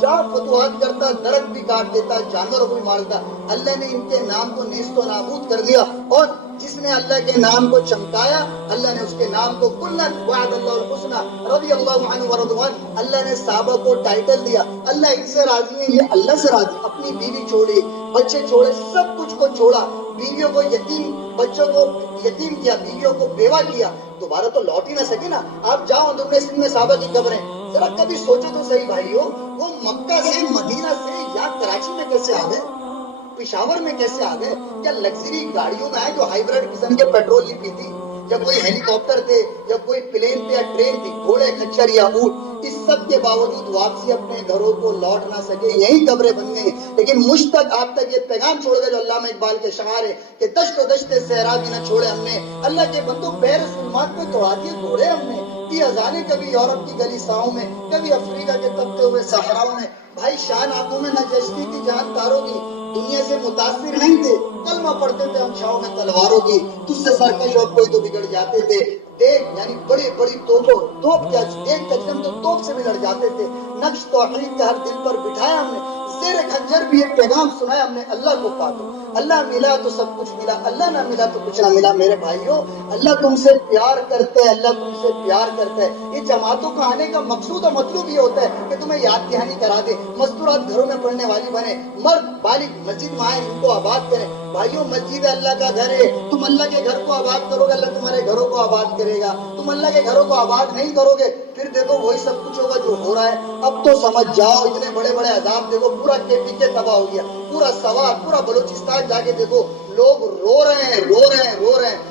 جہاں فتوحات کرتا, درخت بھی کاٹ دیتا, جانوروں کو بھی مارتا. اللہ نے ان کے نام کو نیست و نابود کر دیا, اور جس نے اللہ کے نام کو چمکایا اللہ نے اس کے نام کو کلن وعد اللہ الحسنى رضی اللہ عنہ ورضوان, اللہ نے صحابہ کو ٹائٹل دیا. اللہ ان سے راضی ہے, یہ اللہ سے راضی. اپنی بیوی چھوڑی, بچے چھوڑے, سب کچھ کو چھوڑا, بیویوں کو یتیم, بچوں کو یتیم کیا, بیویوں کو بیوہ کیا, دوبارہ تو لوٹ ہی نہ سکے نا. آپ جاؤ تم سندھ میں صحابہ کی قبریں, ذرا کبھی سوچو تو صحیح بھائیو, وہ مکہ سے مدینہ سے یا کراچی میں کیسے آ گئے, پشاور میں کیسے آ گئے؟ کیا لگژری گاڑیوں میں آئے جو ہائیبریڈ قسم کے پیٹرول نہیں پیتی, یا کوئی ہیلی کاپٹر تھے, یا کوئی پلین تھے, یا ٹرین تھی, گھوڑے کچھر یا اونٹ, اس سب کے باوجود واپسی اپنے گھروں کو لوٹ نہ سکے, یہی قبریں بن گئی. لیکن مجھ تک آپ تک یہ پیغام چھوڑ گئے جو علامہ اقبال کے شعار ہے کہ دشت و دشت صحرا بھی نہ چھوڑے ہم نے, اللہ کے بندوں بیر ظلمات پہ توڑا دیے گھوڑے ہم نے, دی اذانیں کبھی یورپ کی گلی ساؤں میں, کبھی افریقہ کے تپتے ہوئے صحراؤں میں. بھائی شان آنکھوں میں نجستی تھی جہاں تاروں کی, دنیا سے متاثر نہیں تھے, کلمہ پڑھتے تھے ہم چھاؤں میں تلواروں کی, تجھ سے سرکش اور کوئی تو بگڑ جاتے تھے. دیکھ یعنی بڑی بڑی توپ کیا, دیکھ کر ہم تو توپ سے بھی لڑ جاتے تھے. نقش توحید کا ہر دل پر بٹھایا ہم نے, زیر خنجر بھی ایک پیغام سنایا ہم نے, اللہ کو پاتو. اللہ ملا تو سب کچھ ملا, اللہ نہ ملا تو کچھ نہ ملا. میرے بھائیوں اللہ تم سے پیار کرتا ہے, اللہ تم سے پیار کرتا ہے. یہ جماعتوں کا آنے کا مقصود اور مطلوب یہ ہوتا ہے کہ تمہیں یاد دہانی کرا دے, مستورات گھروں میں پڑھنے والی بنے, مرد بالغ مسجد میں آئے, ان کو آباد کریں. بھائیوں مسجد اللہ کا گھر ہے, تم اللہ کے گھر کو آباد کرو گے, اللہ تمہارے گھروں کو آباد کرے گا. تم اللہ کے گھروں کو آباد نہیں کرو گے, پھر دیکھو وہی سب کچھ ہوگا جو ہو رہا ہے. اب تو سمجھ جاؤ, اتنے بڑے بڑے عذاب دیکھو, پورا KPK تباہ ہو گیا, پورا سوات, پورا بلوچستان جا کے دیکھو, لوگ رو رہے ہیں,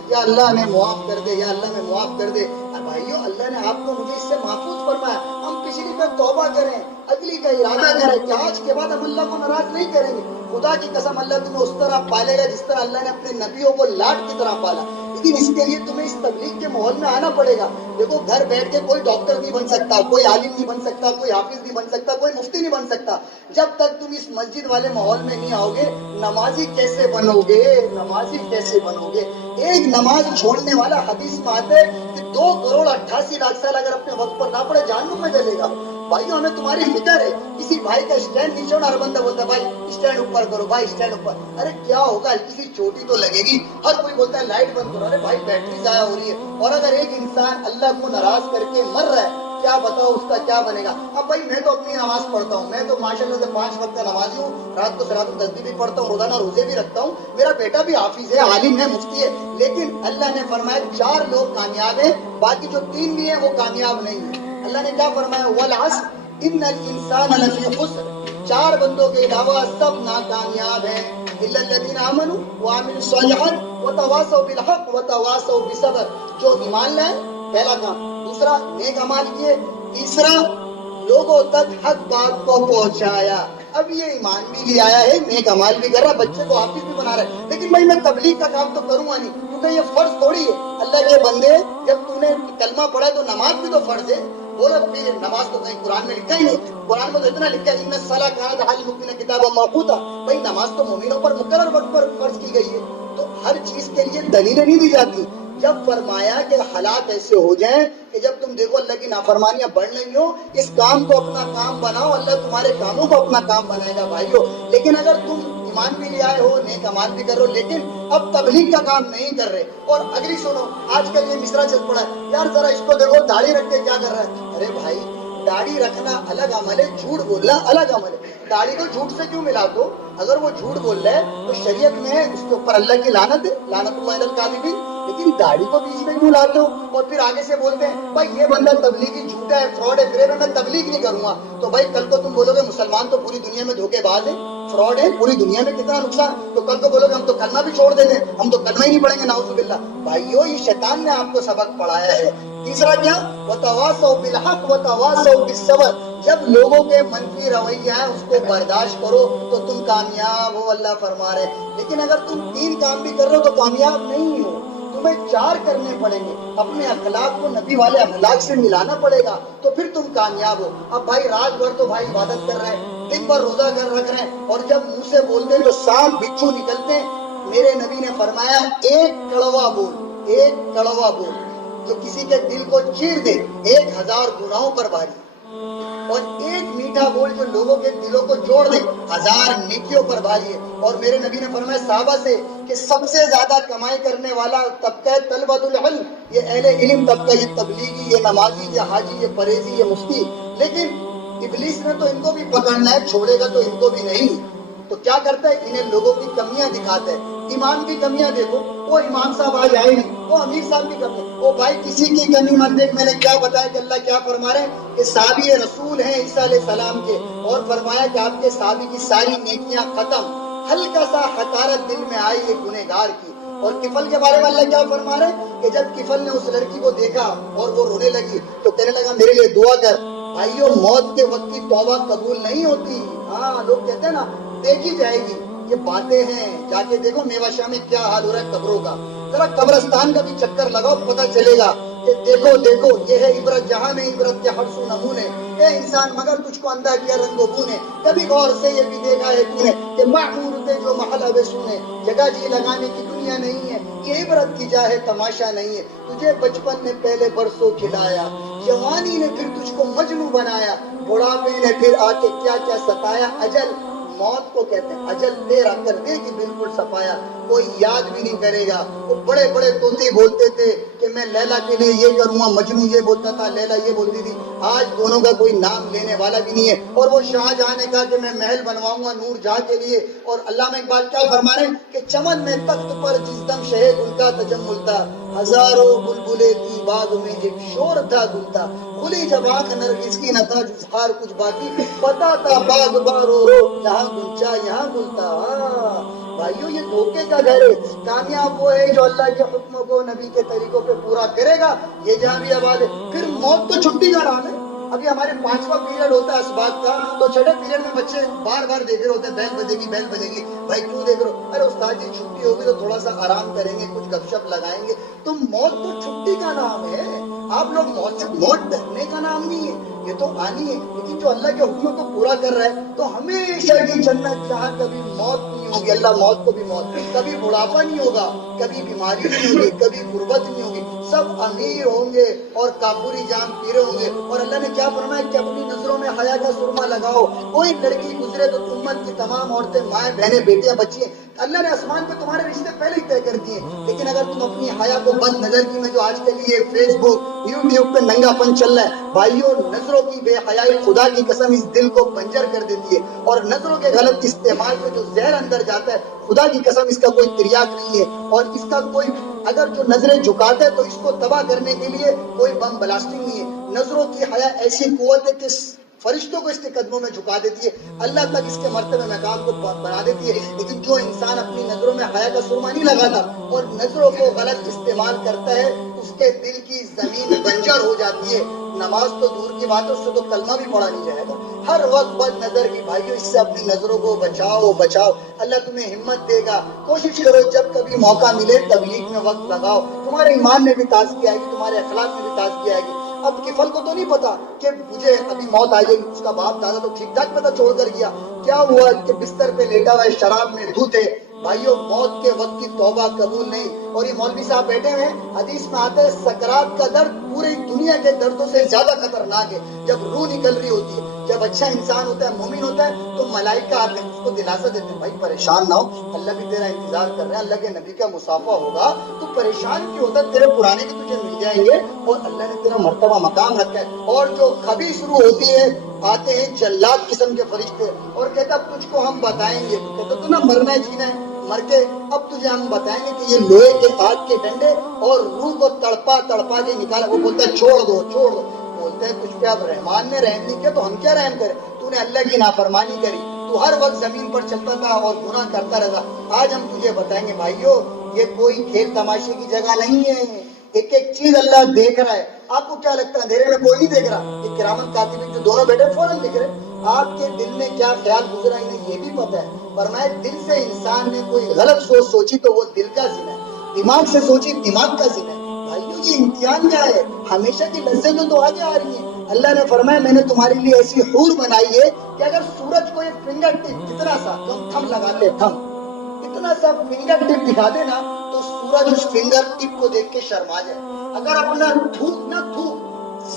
یا اللہ ہمیں معاف کر دے, یا اللہ ہمیں معاف کر دے. بھائیو اللہ نے آپ کو مجھے اس سے محفوظ فرمایا. ہم پچھلی پر توبہ کریں, اگلی کا ارادہ کریں کہ آج کے بعد ہم اللہ کو ناراض نہیں کریں گے. خدا کی قسم اللہ تمہیں اس طرح پالے گا جس طرح اللہ نے اپنے نبیوں کو لاٹ کی طرح پالا. لیکن اس کے لیے تمہیں اس تبلیغ کے ماحول میں آنا پڑے گا. دیکھو گھر بیٹھ کے کوئی ڈاکٹر نہیں بن سکتا, کوئی عالم نہیں بن سکتا, کوئی حافظ نہیں بن سکتا, کوئی مفتی نہیں بن سکتا. جب تک تم اس مسجد والے ماحول میں نہیں آؤ گے, نمازی کیسے بنو گے؟ نمازی کیسے بنو گے؟ ایک نماز چھوڑنے والا حدیث میں آتا ہے کہ 2,88,00,000 سال اگر اپنے وقت پر نہ پڑے جہنم میں جلے گا. بھائیو ہمیں تمہاری فکر ہے. کسی بھائی کا اسٹینڈ نیچے ہونا, ہر بندہ بولتا ہے بھائی اسٹینڈ اوپر کرو, بھائی اسٹینڈ اوپر. ارے کیا ہوگا, ہلکی سی چوٹی تو لگے گی. ہر کوئی بولتا ہے لائٹ بند کرو, ارے بھائی بیٹری ضائع ہو رہی ہے. اور اگر ایک انسان اللہ کو ناراض کر کے مر رہا ہے, کیا بتاؤ اس کا کیا بنے گا؟ اب بھائی میں تو اپنی نماز پڑھتا ہوں, میں تو ماشاءاللہ سے 5 وقت کا نمازی ہوں, رات کو صلاۃ التسبیح بھی پڑھتا ہوں, روزانہ روزے بھی رکھتا ہوں, میرا بیٹا بھی حافظ ہے, عالم ہے, مفتی ہے. لیکن اللہ نے فرمایا 4 لوگ کامیاب ہیں, باقی جو 3 بھی ہیں وہ کامیاب نہیں ہیں. اللہ نے کیا فرمایا؟ والعصر ان الانسان لفی خسر. 4 بندوں کے علاوہ سب ناکامیاب ہیں. الا الذین آمنوا وعملوا الصالحات وتواصوا بالحق وتواصوا بالصبر. جو ایمان لائے, پہلا کام. دوسرا, نیک اعمال کیے. تیسرا, لوگوں تک حق بات کو پہنچایا. اب یہ ایمان بھی لے آیا ہے, نیک اعمال بھی کر رہا, بچے کو حافظ بھی بنا رہا ہے, لیکن بھائی میں تبلیغ کا کام تو کروں گا نہیں, کیونکہ یہ فرض تھوڑی ہے. اللہ کے بندے, جب تم نے کلمہ پڑھا تو نماز بھی تو فرض ہے. بولا پھر نماز تو کہیں قرآن میں لکھا ہی نہیں. قرآن میں تو اتنا لکھا ہے ان الصلاۃ کانت علی المؤمنین کتابا موقوتا. بھائی نماز تو مومنوں پر مقرر وقت پر فرض کی گئی ہے. تو ہر چیز کے لیے دلیلیں نہیں دی جاتی. جب فرمایا کہ حالات ایسے ہو جائیں کہ جب تم دیکھو اللہ کی نافرمانیاں بڑھ رہی ہو, اس کام کو اپنا کام بناؤ, اللہ تمہارے کاموں کو اپنا کام بنائے گا بھائیو. لیکن اگر تم ایمان بھی لے آئے ہو, نیک اعمال بھی کرو, لیکن اب تبلیغ کا کام نہیں کر رہے. اور اگلی سنو, آج کل یہ مصرع چل پڑا ہے, یار ذرا اس کو دیکھو داڑھی رکھ کے کیا کر رہا ہے. ارے بھائی داڑھی رکھنا الگ عمل ہے, جھوٹ بولنا الگ عمل ہے. داڑھی کو جھوٹ سے کیوں ملا دو؟ اگر وہ جھوٹ بول رہا ہے تو شریعت میں ہے, اس کے اوپر اللہ کی لعنت ہے, لعنت اللہ علی الکاذبین. لیکن داڑھی کو بیچ میں کیوں لاتے ہو؟ اور پھر آگے سے بولتے ہیں بھائی یہ بندہ تبلیغی جھوٹا ہے, فراڈ ہے, پھر میں تبلیغ نہیں کروں گا. تو بھائی کل کو تم بولو گے مسلمان تو پوری دنیا میں دھوکے باز ہے, فراڈ ہے, پوری دنیا میں کتنا نقصان, تو کل کو بولو گے ہم تو کلمہ بھی چھوڑ دیتے ہیں, ہم تو کلمہ ہی نہیں پڑھیں گے, نعوذ باللہ. بھائیو یہ شیطان نے آپ کو سبق پڑھایا ہے. تیسرا کیا؟ وتواصوا بالحق وتواصوا بالصبر. جب لوگوں کے منفی رویہ ہے اس کو برداشت کرو تو تم کامیاب ہو, اللہ فرما رہے. لیکن اگر تم 3 کام بھی کر رہے ہو تو کامیاب نہیں ہو, تمہیں 4 کرنے پڑیں گے. اپنے اخلاق کو نبی والے اخلاق سے ملانا پڑے گا تو پھر تم کامیاب ہو. اب بھائی رات بھر تو بھائی عبادت کر رہے ہیں, دن بھر روزہ کر رکھ رہے ہیں, اور جب منہ سے بولتے ہیں تو سانپ بچھو نکلتے ہیں. میرے نبی نے فرمایا ایک کڑوا بول, ایک کڑوا بول جو کسی کے دل کو چیر دے 1000 گناہوں پر بھاری, اور ایک میٹھا بول جو لوگوں کے دلوں کو جوڑ دے 1000 نیکیوں پر بھاری ہے. اور میرے نبی نے فرمایا صحابہ سے کہ سب سے زیادہ کمائی کرنے والا طبقہ ہے طلبۃ العلم, یہ اہل علم طبقہ, یہ تبلیغی, یہ نمازی, یہ حاجی, یہ پریزی, یہ مفتی. لیکن ابلیس نے تو ان کو بھی پکڑنا ہے, چھوڑے گا تو ان کو بھی نہیں. تو کیا کرتا ہے, انہیں لوگوں کی کمیاں دکھاتا ہے. ایمان کی کمیاں دیکھو, وہ امام صاحب آج آئے نہیں, وہ امیر صاحب کی کمی, وہ بھائی کسی کی کمی مت دیکھ. میں نے کیا بتایا کہ اللہ کیا فرما رہے ہیں کہ صحابی رسول ہیں عیسیٰ علیہ السلام کے, اور فرمایا کہ آپ کے صحابی کی ساری نیکیاں ختم, ہلکا سا حقارت دل میں آئی ہے گنہگار کی. اور کفل کے بارے میں اللہ کیا فرما رہے ہیں کہ جب کفل نے اس لڑکی کو دیکھا اور وہ رونے لگی تو کہنے لگا میرے لیے دعا کر. بھائیو موت کے وقت کی توبہ قبول نہیں ہوتی. ہاں لوگ کہتے ہیں نا دیکھی جائے گی, یہ باتیں ہیں, جا کے دیکھو میوہ شاہ میں کیا حال ہو رہا ہے قبروں کا. ذرا قبرستان کا بھی چکر لگاؤ, پتہ چلے گا کہ دیکھو دیکھو یہ ہے عبرت, جہاں میں عبرت کے ہر سو نمونے. اے انسان مگر تجھ کو اندھا کیا رنگ و بو نے, کبھی غور سے یہ بھی دیکھا ہے تو نے کہ معمور تھے جو محل ابے سونے, جگہ جی لگانے کی دنیا نہیں ہے, یہ عبرت کی جا ہے تماشا نہیں ہے. تجھے بچپن نے پہلے برسوں کھلایا, جوانی نے پھر تجھ کو مجنوں بنایا, بڑھاپے نے پھر آ کے کیا کیا ستایا. اجل موت کو کہتے ہیں, اجل تیرا کر دے گی بالکل صفایا, کوئی یاد بھی نہیں کرے گا. وہ بڑے بڑے طوطے بولتے تھے کہ میں لیلا کے لیے یہ کروں گا, مجنوں یہ بولتا تھا, لیلا یہ بولتی تھی. آج دونوں کا کوئی نام لینے والا بھی نہیں ہے. اور وہ شاہجہاں نے کہا کہ میں محل بنواؤں گا نور جہاں کے لیے. اور علامہ اقبال کیا فرما رہے ہیں کہ چمن میں تخت پر جس دم شہد ان کا تجمل تھا, ہزاروں بلبلے تھی باغ میں ایک شور تھا گلتا, کھلی جب آنکھ نرگس کی نہ تھا جزہار کچھ باقی, پتا تھا باغ بارو یہاں گلچا یہاں گلتا. بھائیو یہ دھوکے کا گھر ہے. کامیاب وہ ہے جو اللہ کے حکموں کو نبی کے طریقوں پہ پورا کرے گا, یہ جہاں بھی آباد ہے. پھر موت تو چھٹی کا نام ہے. ابھی ہمارے 5واں پیریڈ ہوتا ہے اسباق کا، تو 6 پیریڈ میں بچے بار بار دیکھ رہے ہوتے ہیں بیل بجے گی بیل بجے گی، بھائی کیوں دیکھ رہے ہو؟ ارے استاد جی چھٹی ہوگی تو تھوڑا سا آرام کریں گے، کچھ گپ شپ لگائیں گے۔ تو موت تو چھٹی کا نام ہے، آپ لوگ موت ڈرنے کا نام نہیں ہے، یہ تو آنی ہے، لیکن جو اللہ کے حکموں کو پورا کر رہا ہے تو ہمیشہ کی جنت، جہاں کبھی موت نہیں ہوگی، اللہ موت کو بھی موت، کبھی بڑھاپا نہیں ہوگا، کبھی بیماری نہیں ہوگی، کبھی غربت نہیں ہوگی، سب امیر ہوں گے اور کافوری جام پیرے ہوں گے۔ اور اللہ نے کیا فرمایا کہ اپنی نظروں میں حیا کا سرما لگاؤ، کوئی لڑکی گزرے تو امت کی تمام عورتیں، مائیں بہنیں بیٹیاں بچی ہیں، اللہ نے آسمان پہ تمہارے رشتے پہلے ہی طے کر دیے، لیکن اگر تم اپنی حیا کو بد نظر کی میں جو آج کے لیے فیس بک یوٹیوب پہ ننگا پن چل رہا ہے، بھائیوں نظروں کی بے حیائی خدا کی قسم اس دل کو بنجر کر دیتی ہے، اور نظروں کے غلط استعمال سے جو زہر اندر جاتا ہے خدا کی قسم اس کا کوئی تریاق نہیں ہے، اور اس کا کوئی اگر جو نظریں جھکاتے ہیں تو اس کو تباہ کرنے کے لیے کوئی بم بلاسٹنگ نہیں ہے۔ نظروں کی حیا ایسی قوت ہے کہ فرشتوں کو اس کے قدموں میں جھکا دیتی ہے، اللہ تک اس کے مرتبے مقام کو بنا دیتی ہے، لیکن جو انسان اپنی نظروں میں حیا کا سرما نہیں لگاتا اور نظروں کو غلط استعمال کرتا ہے، اس کے دل کی زمین بنجر ہو جاتی ہے، نماز تو دور کی بات ہے، اس سے تو کلمہ بھی پڑھا نہیں جائے گا۔ ہر وقت بد نظر کی بھائیوں اس سے اپنی نظروں کو بچاؤ بچاؤ، اللہ تمہیں ہمت دے گا، کوشش کرو جب کبھی موقع ملے تبلیغ میں وقت لگاؤ، تمہارے ایمان میں بھی تازگی آئے گی، تمہارے اخلاق میں بھی تازگی آئے گی۔ اب کفل کو تو نہیں پتا کہ مجھے ابھی موت آ جائے گی، اس کا باپ دادا تو ٹھیک ٹھاک پتا چھوڑ کر گیا، کیا ہوا کہ بستر پہ لیٹا ہوا ہے، شراب میں دھت ہے۔ بھائیوں موت کے وقت کی توبہ قبول نہیں، اور یہ مولوی صاحب بیٹھے ہوئے حدیث میں آتا ہے سکرات کا درد پوری دنیا کے دردوں سے زیادہ خطرناک ہے، جب روح نکل رہی ہوتی ہے، جب اچھا انسان ہوتا ہے مومن ہوتا ہے تو ملائکہ آتے ہیں اس کو دلاسا دیتے ہیں، بھائی پریشان نہ ہو، اللہ بھی تیرا انتظار کر رہے ہیں، اللہ کے نبی کا مصافحہ ہوگا، تو پریشان کیوں ہوتا ہے، تیرے پرانے بھی تجھے مل جائیں گے اور اللہ نے تیرا مرتبہ مقام رکھا ہے۔ اور جو خبیث روح ہوتی ہے آتے ہیں جلاد قسم کے فرشتے اور کہتا اب تجھ کو ہم بتائیں گے، کہتا تو نہ مرنا ہے جینا ہے، مر کے اب تجھے ہم بتائیں گے کہ یہ لوہے کے آگ کے ڈنڈے اور روح کو تڑپا تڑپا کے نکالا، وہ بولتا ہے چھوڑ دو چھوڑ دو، بولتے ہیں تجھ پہ اب رحمان نے رحم نہیں کیا تو ہم کیا رحم کریں، تو نے اللہ کی نافرمانی کری، تو ہر وقت زمین پر چلتا تھا اور گناہ کرتا رہا، آج ہم تجھے بتائیں گے بھائیو یہ کوئی کھیل تماشے کی جگہ نہیں ہے، ایک ایک چیز اللہ دیکھ رہا ہے۔ آپ کو کیا لگتا ہے اندھیرے میں کوئی نہیں دیکھ رہا؟ یہ کرامن کاتبین جو دونوں بیٹھے فوراً دکھ رہے، آپ کے دل میں کیا خیال گزرا انہیں یہ بھی پتا ہے، فرمایا دل سے انسان نے کوئی غلط سوچ سوچی تو وہ دل کا زنا ہے، دماغ سے سوچی دماغ کا زنا ہے۔ بھائیو یہ امتحان کیا ہے، ہمیشہ کی لذتیں تو آگے آ رہی ہیں، اللہ نے فرمایا میں نے تمہارے لیے ایسی حور بنائی ہے کہ اگر سورج کو یہ فنگر ٹپ اتنا سا تھم لگاتے تھم اتنا سا فنگر ٹپ دکھا دے نا تو سورج اس فنگر ٹپ کو دیکھ کے شرما جائے، اگر اپنا تھوک نہ تھوک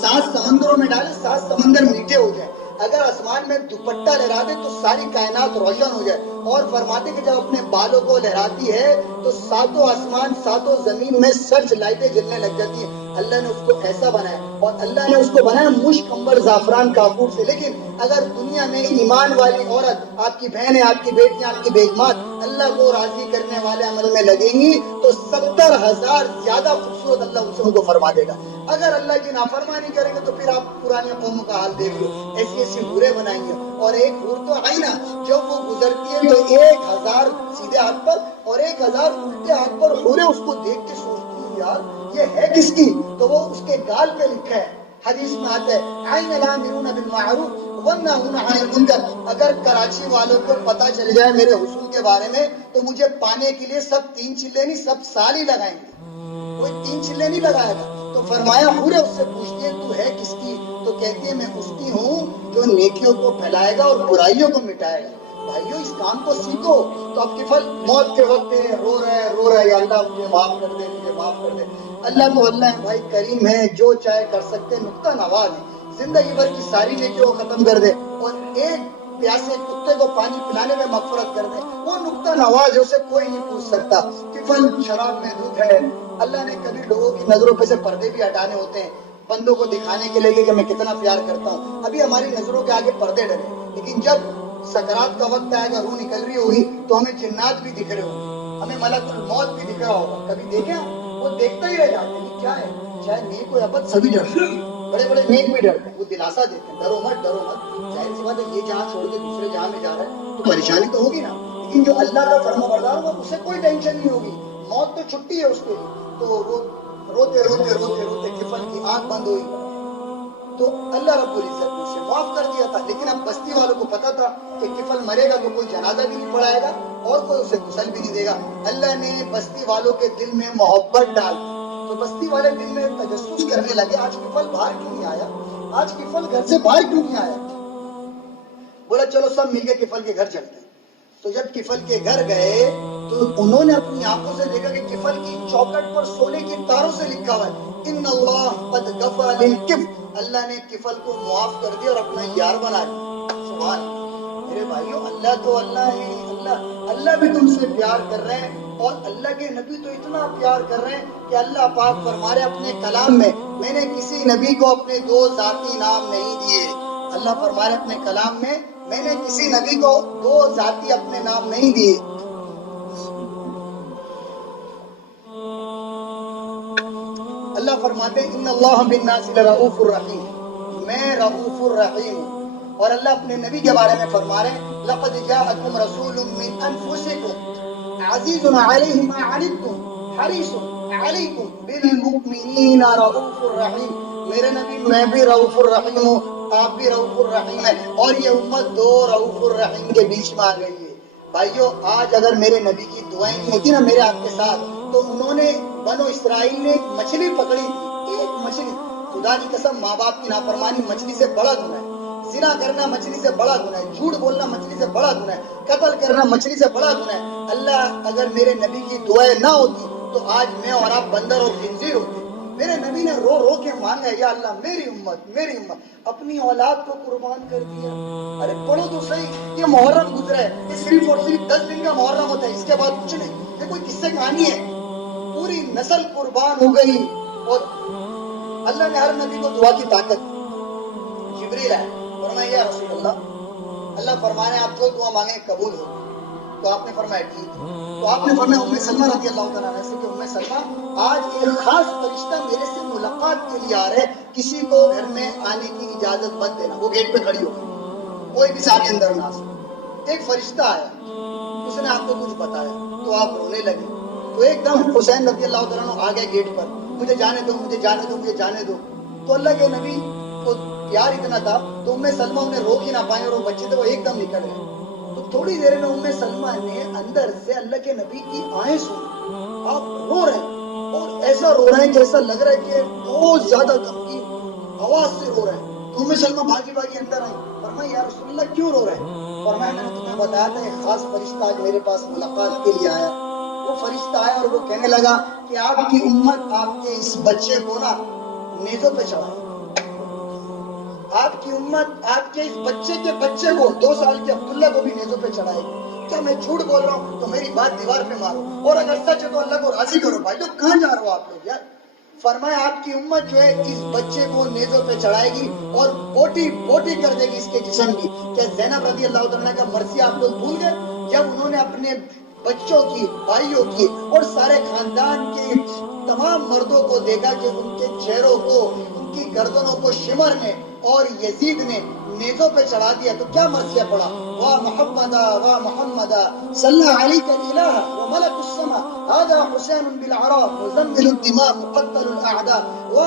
7 سمندروں میں ڈالے 7 سمندر میٹھے ہو جائیں، اگر آسمان میں دوپٹہ لہرا دے تو ساری کائنات روشن ہو جائے، اور فرماتے کہ جب اپنے بالوں کو لہراتی ہے تو 7 آسمان 7 زمین میں سرچ لائٹیں جلنے لگ جاتی ہیں، اللہ نے اس کو ایسا بنایا، اور اللہ نے اس کو بنایا مشک عنبر زعفران کافور سے۔ لیکن اگر دنیا میں ایمان والی عورت، آپ کی بہنیں، آپ کی بیٹیاں، آپ کی بیگمات اللہ کو راضی کرنے والے عمل میں لگیں گی تو 70,000 زیادہ خوبصورت اللہ ان کو فرما دے گا۔ اگر اللہ کی نافرمانی کریں گے تو پھر آپ پرانی قوموں کا حال دیکھ لو، ایسی ایسی حوریں بنائیں گے، اور ایک حور تو آئی نا جب وہ گزرتی ہے تو 1000 سیدھے ہاتھ پر اور 1000 الٹے ہاتھ پر حوریں اس کو دیکھ کے سوچتی ہیں یار یہ ہے کس کی، تو وہ اس کے گال پہ لکھا ہے، حدیث میں آتا ہے عین الامرون بالمعروف والناہون عن المنکر، اگر کراچی والوں کو پتا چل جائے میرے حسن کے بارے میں تو مجھے پانے کے لیے سب 3 چلے نہیں سب سال ہی لگائیں گے، کوئی 3 چلے نہیں لگائے گا۔ تو فرمایا حوریں اس سے پوچھتی ہے تو ہے کس کی، تو کہتی ہے میں اس کی ہوں جو نیکیوں کو پھیلائے گا اور برائیوں کو مٹائے گا۔ بھائیو اس کام کو سیکھو۔ تو اب کی پھل موت کے وقت ہے، رو رہے یا اللہ مجھے معاف کر دے مجھے معاف کر دے، اللہ تو اللہ ہے بھائی کریم ہے، جو چاہے کر سکتے، نقطہ نواز ہے، زندگی بھر کی ساری نیکیوں کو ختم کر دے اور ایک پیاسے کتے کو پانی پلانے میں مغفرت کر دے، وہ نقطہ نواز ہے، اسے کوئی نہیں پوچھ سکتا۔ کفل شراب میں دودھ ہے، اللہ نے کبھی لوگوں کی نظروں پہ سے پردے بھی ہٹانے ہوتے ہیں بندوں کو دکھانے کے لیے کہ میں کتنا پیار کرتا ہوں، ابھی ہماری نظروں کے آگے پردے ڈلے، لیکن جب سکرات کا وقت آئے گا روح نکل رہی ہوگی تو ہمیں جنات بھی دکھ رہے ہوں گے، ہمیں ملک الموت بھی دکھ رہا ہوگا، کبھی دیکھیں وہ دیکھتا ہی رہ جاتے ہیں کیا ہے، چاہے نیک ہو یا بد سبھی ڈرتے ہیں، بڑے بڑے نیک بھی ڈرتے ہیں، وہ دلاسا دیتے ہیں ڈرو مت ڈرو مت، ظاہر سی بات ہے یہ جہاں چھوڑ کے دوسرے جہاں میں جا رہا ہے تو پریشانی تو ہوگی نا، لیکن جو اللہ کا فرما بردار ہوگا اسے کوئی ٹینشن نہیں ہوگی، موت تو چھٹی ہے اس کے لیے، تو وہ روتے روتے روتے روتے کفن کی آنکھ بند ہوئی، تو اللہ رب العزت نے اسے معاف کر دیا تھا. لیکن اب بستی والوں کو پتا تھا کہ کفل مرے گا تو کوئی جنازہ بھی نہیں پڑھائے گا اور کوئی اسے غسل بھی نہیں دے گا. اللہ نے بستی والوں کے دل میں محبت ڈال دی. تو بستی والے دل میں تجسس کرنے لگے, آج کفل باہر کیوں نہیں آیا, آج کفل گھر سے باہر کیوں نہیں آیا. بولا چلو سب مل کے کفل کے گھر چلتے ہیں. تو جب کفل کے گھر گئے تو انہوں نے اپنی آنکھوں سے دیکھا کہ کفل کی چوکٹ پر سونے کی تاروں سے لکھا ہوا ہے ان اللہ قد غفر للکفل, اللہ نے کفل کو معاف کر دیا اور اپنا یار بنا دیا. سبحان میرے بھائیوں, اللہ تو اللہ ہے, اللہ بھی تم سے پیار کر رہے ہیں اور اللہ کے نبی تو اتنا پیار کر رہے ہیں کہ اللہ پاک فرما رہے اپنے کلام میں نے کسی نبی کو اپنے دو ذاتی نام نہیں دیے. اللہ فرما رہے اپنے کلام میں نے کسی نبی کو دو ذاتی اپنے نام نہیں دیے. اللہ فرماتے ہیں ان اللہ بالناس لرؤوف الرحیم, میں رؤوف الرحیم ہوں. اور اللہ اپنے نبی کے بارے میں فرما رہے ہیں لقد جاءکم رسول من انفسکم عزیز علیہ ما عنتم حریص علیکم بالمؤمنین رؤوف الرحیم. میرے نبی میں بھی رؤوف الرحیم ہوں, آپ بھی رؤوف الرحیم ہیں, اور یہ امت دو رؤوف الرحیم کے بیچ میں آ گئی ہے. بھائیو آج اگر میرے نبی کی دعائیں نہیں ہوتی نا میرے آپ کے ساتھ, تو انہوں نے بنو اسرائیل نے ایک مچھلی پکڑی تھی, ایک مچھلی, خدا کی قسم ماں باپ کی نافرمانی مچھلی سے بڑا گناہ ہے, زنا کرنا مچھلی سے بڑا گناہ ہے, جھوٹ بولنا مچھلی سے بڑا گناہ ہے, قتل کرنا مچھلی سے بڑا گناہ ہے. اللہ اگر میرے نبی کی دعائیں نہ ہوتی تو آج میں اور آپ بندر اور خنزیر ہوتے. میرے نبی نے رو رو کے مانگا یا اللہ میری امت, اپنی اولاد کو قربان کر دیا. ارے پڑھو تو صحیح, یہ محرم گزرا ہے, یہ صرف اور صرف 10 دن کا محرم ہوتا ہے, اس کے بعد کچھ نہیں. یہ کوئی قصے کہانی ہے, پوری نسل قربان ہو گئی. اور اللہ نے ہر نبی کو دعا کی طاقت. جبریل ہے فرمایا یا رسول اللہ فرمانے آپ جو دعا مانگیں قبول ہو. تو آپ نے فرمایا ٹھیک. تو آپ نے فرمایا ام سلمہ رضی اللہ تعالیٰ عنہ سے کہ ام سلمہ آج ایک خاص فرشتہ میرے سے ملاقات کے لیے آ رہا ہے, کسی کو گھر میں آنے کی اجازت مت دینا. وہ گیٹ پہ کھڑی ہو گئی, کوئی بھی سامنے اندر نہ آ سکے. ایک فرشتہ آیا, اس نے آپ کو کچھ بتایا تو آپ رونے لگے. تو ایک دم حسین رضی اللہ تعالیٰ عنہ آ گئے گیٹ پر, مجھے جانے دو مجھے جانے دو مجھے جانے دو. تو اللہ کے نبی کو پیار اتنا تھا تو ام سلمہ انہیں روک ہی نہ پائے, اور وہ بچے تھے وہ ایک دم نکل گئے. تو تھوڑی دیر میں ام سلمہ نے اندر سے اللہ کے نبی کی آہیں سنی, آپ رو رہے ہیں اور ایسا رو رہے ہیں جیسا لگ رہا ہے کہ بہت زیادہ غمگین آواز سے رو رہے ہیں. تو ام سلمہ بھاگی بھاگی اندر آئی, فرمایا یا رسول اللہ کیوں رو رہے ہیں. فرمایا میں نے تمہیں بتایا تھا ایک خاص فرشتہ آج میرے پاس ملاقات کے لیے آیا. وہ فرشتہ آیا اور وہ کہنے لگا کہ آپ کی امت آپ کے اس بچے کو نا نیزوں پہ چڑھائے. آپ کی امت آپ کے اس بچے کے بچے کو 2 سال کے عبداللہ کو بھی نیزوں پہ چڑھائے گی. کیا میں جھوٹ بول رہا ہوں تو میری بات دیوار پہ مارو, اور اگر سچ ہے تو اللہ کو راضی کرو. بھائی تو کہاں جا رہے ہو آپ لوگ یار. فرمایا آپ کی امت جو ہے اس بچے کو نیزوں پہ چڑھائے گی اور بوٹی بوٹی کر دے گی اس کے جسم کی. کیا زینب رضی اللہ تعالیٰ کا مرثیہ آپ لوگ بھول گئے جب انہوں نے اپنے بچوں کی, بھائیوں کی اور سارے خاندان کے تمام مردوں کو دیکھا کہ ان کے چہروں کو, ان کی گردنوں کو شمر نے اور یزید نے نیزوں پہ چڑھا دیا. تو کیا مرثیہ پڑا, واہ محمد صلی علیک الہ وملک السماء هذا حسین بالعراء مزمل الدماء مقتل الاعداء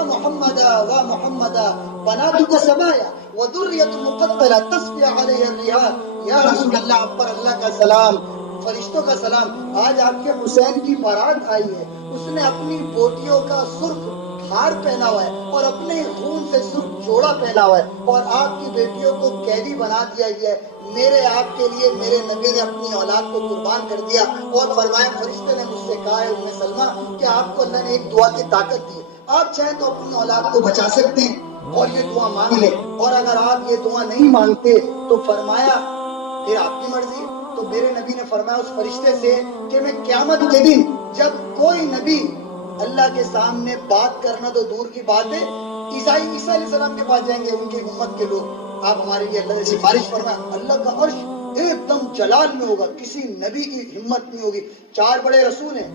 محمد بناتك سبایا وذریۃ مقتلہ تصفی علیہ الرحال. یا رسول اللہ آپ پر اللہ کا سلام, فرشتوں کا سلام. آج آپ کے حسین کی بارات آئی ہے, اس نے اپنی بیٹیوں کا سرخ ہار پہنا ہوا ہے اور اپنے خون سے سرخ جوڑا پہنا ہوا ہے, اور آپ کی بیٹیوں کو قیدی بنا دیا گیا ہے. میرے آپ کے لیے میرے نبی نے اپنی اولاد کو قربان کر دیا. اور فرمایا فرشتے نے مجھ سے کہا ہے ام سلمہ کہ آپ کو اللہ نے ایک دعا کی طاقت دی, آپ چاہیں تو اپنی اولاد کو بچا سکتے ہیں اور یہ دعا مانگ لیں, اور اگر آپ یہ دعا نہیں مانگتے تو فرمایا پھر آپ کی مرضی. تو میرے نبی نے فرمایا اس فرشتے سے کہ میں قیامت کے دن جب کوئی نبی اللہ کے سامنے بات کرنا تو دور کی بات ہے, عیسیٰ علیہ السلام کے پاس جائیں گے ان کی امت کے لوگ, آپ ہمارے لیے اللہ سے سفارش فرمائیں. اللہ کا عرش ایک دم جلال میں ہوگا, کسی نبی کی ہمت نہیں ہوگی. 4 بڑے رسول ہیں,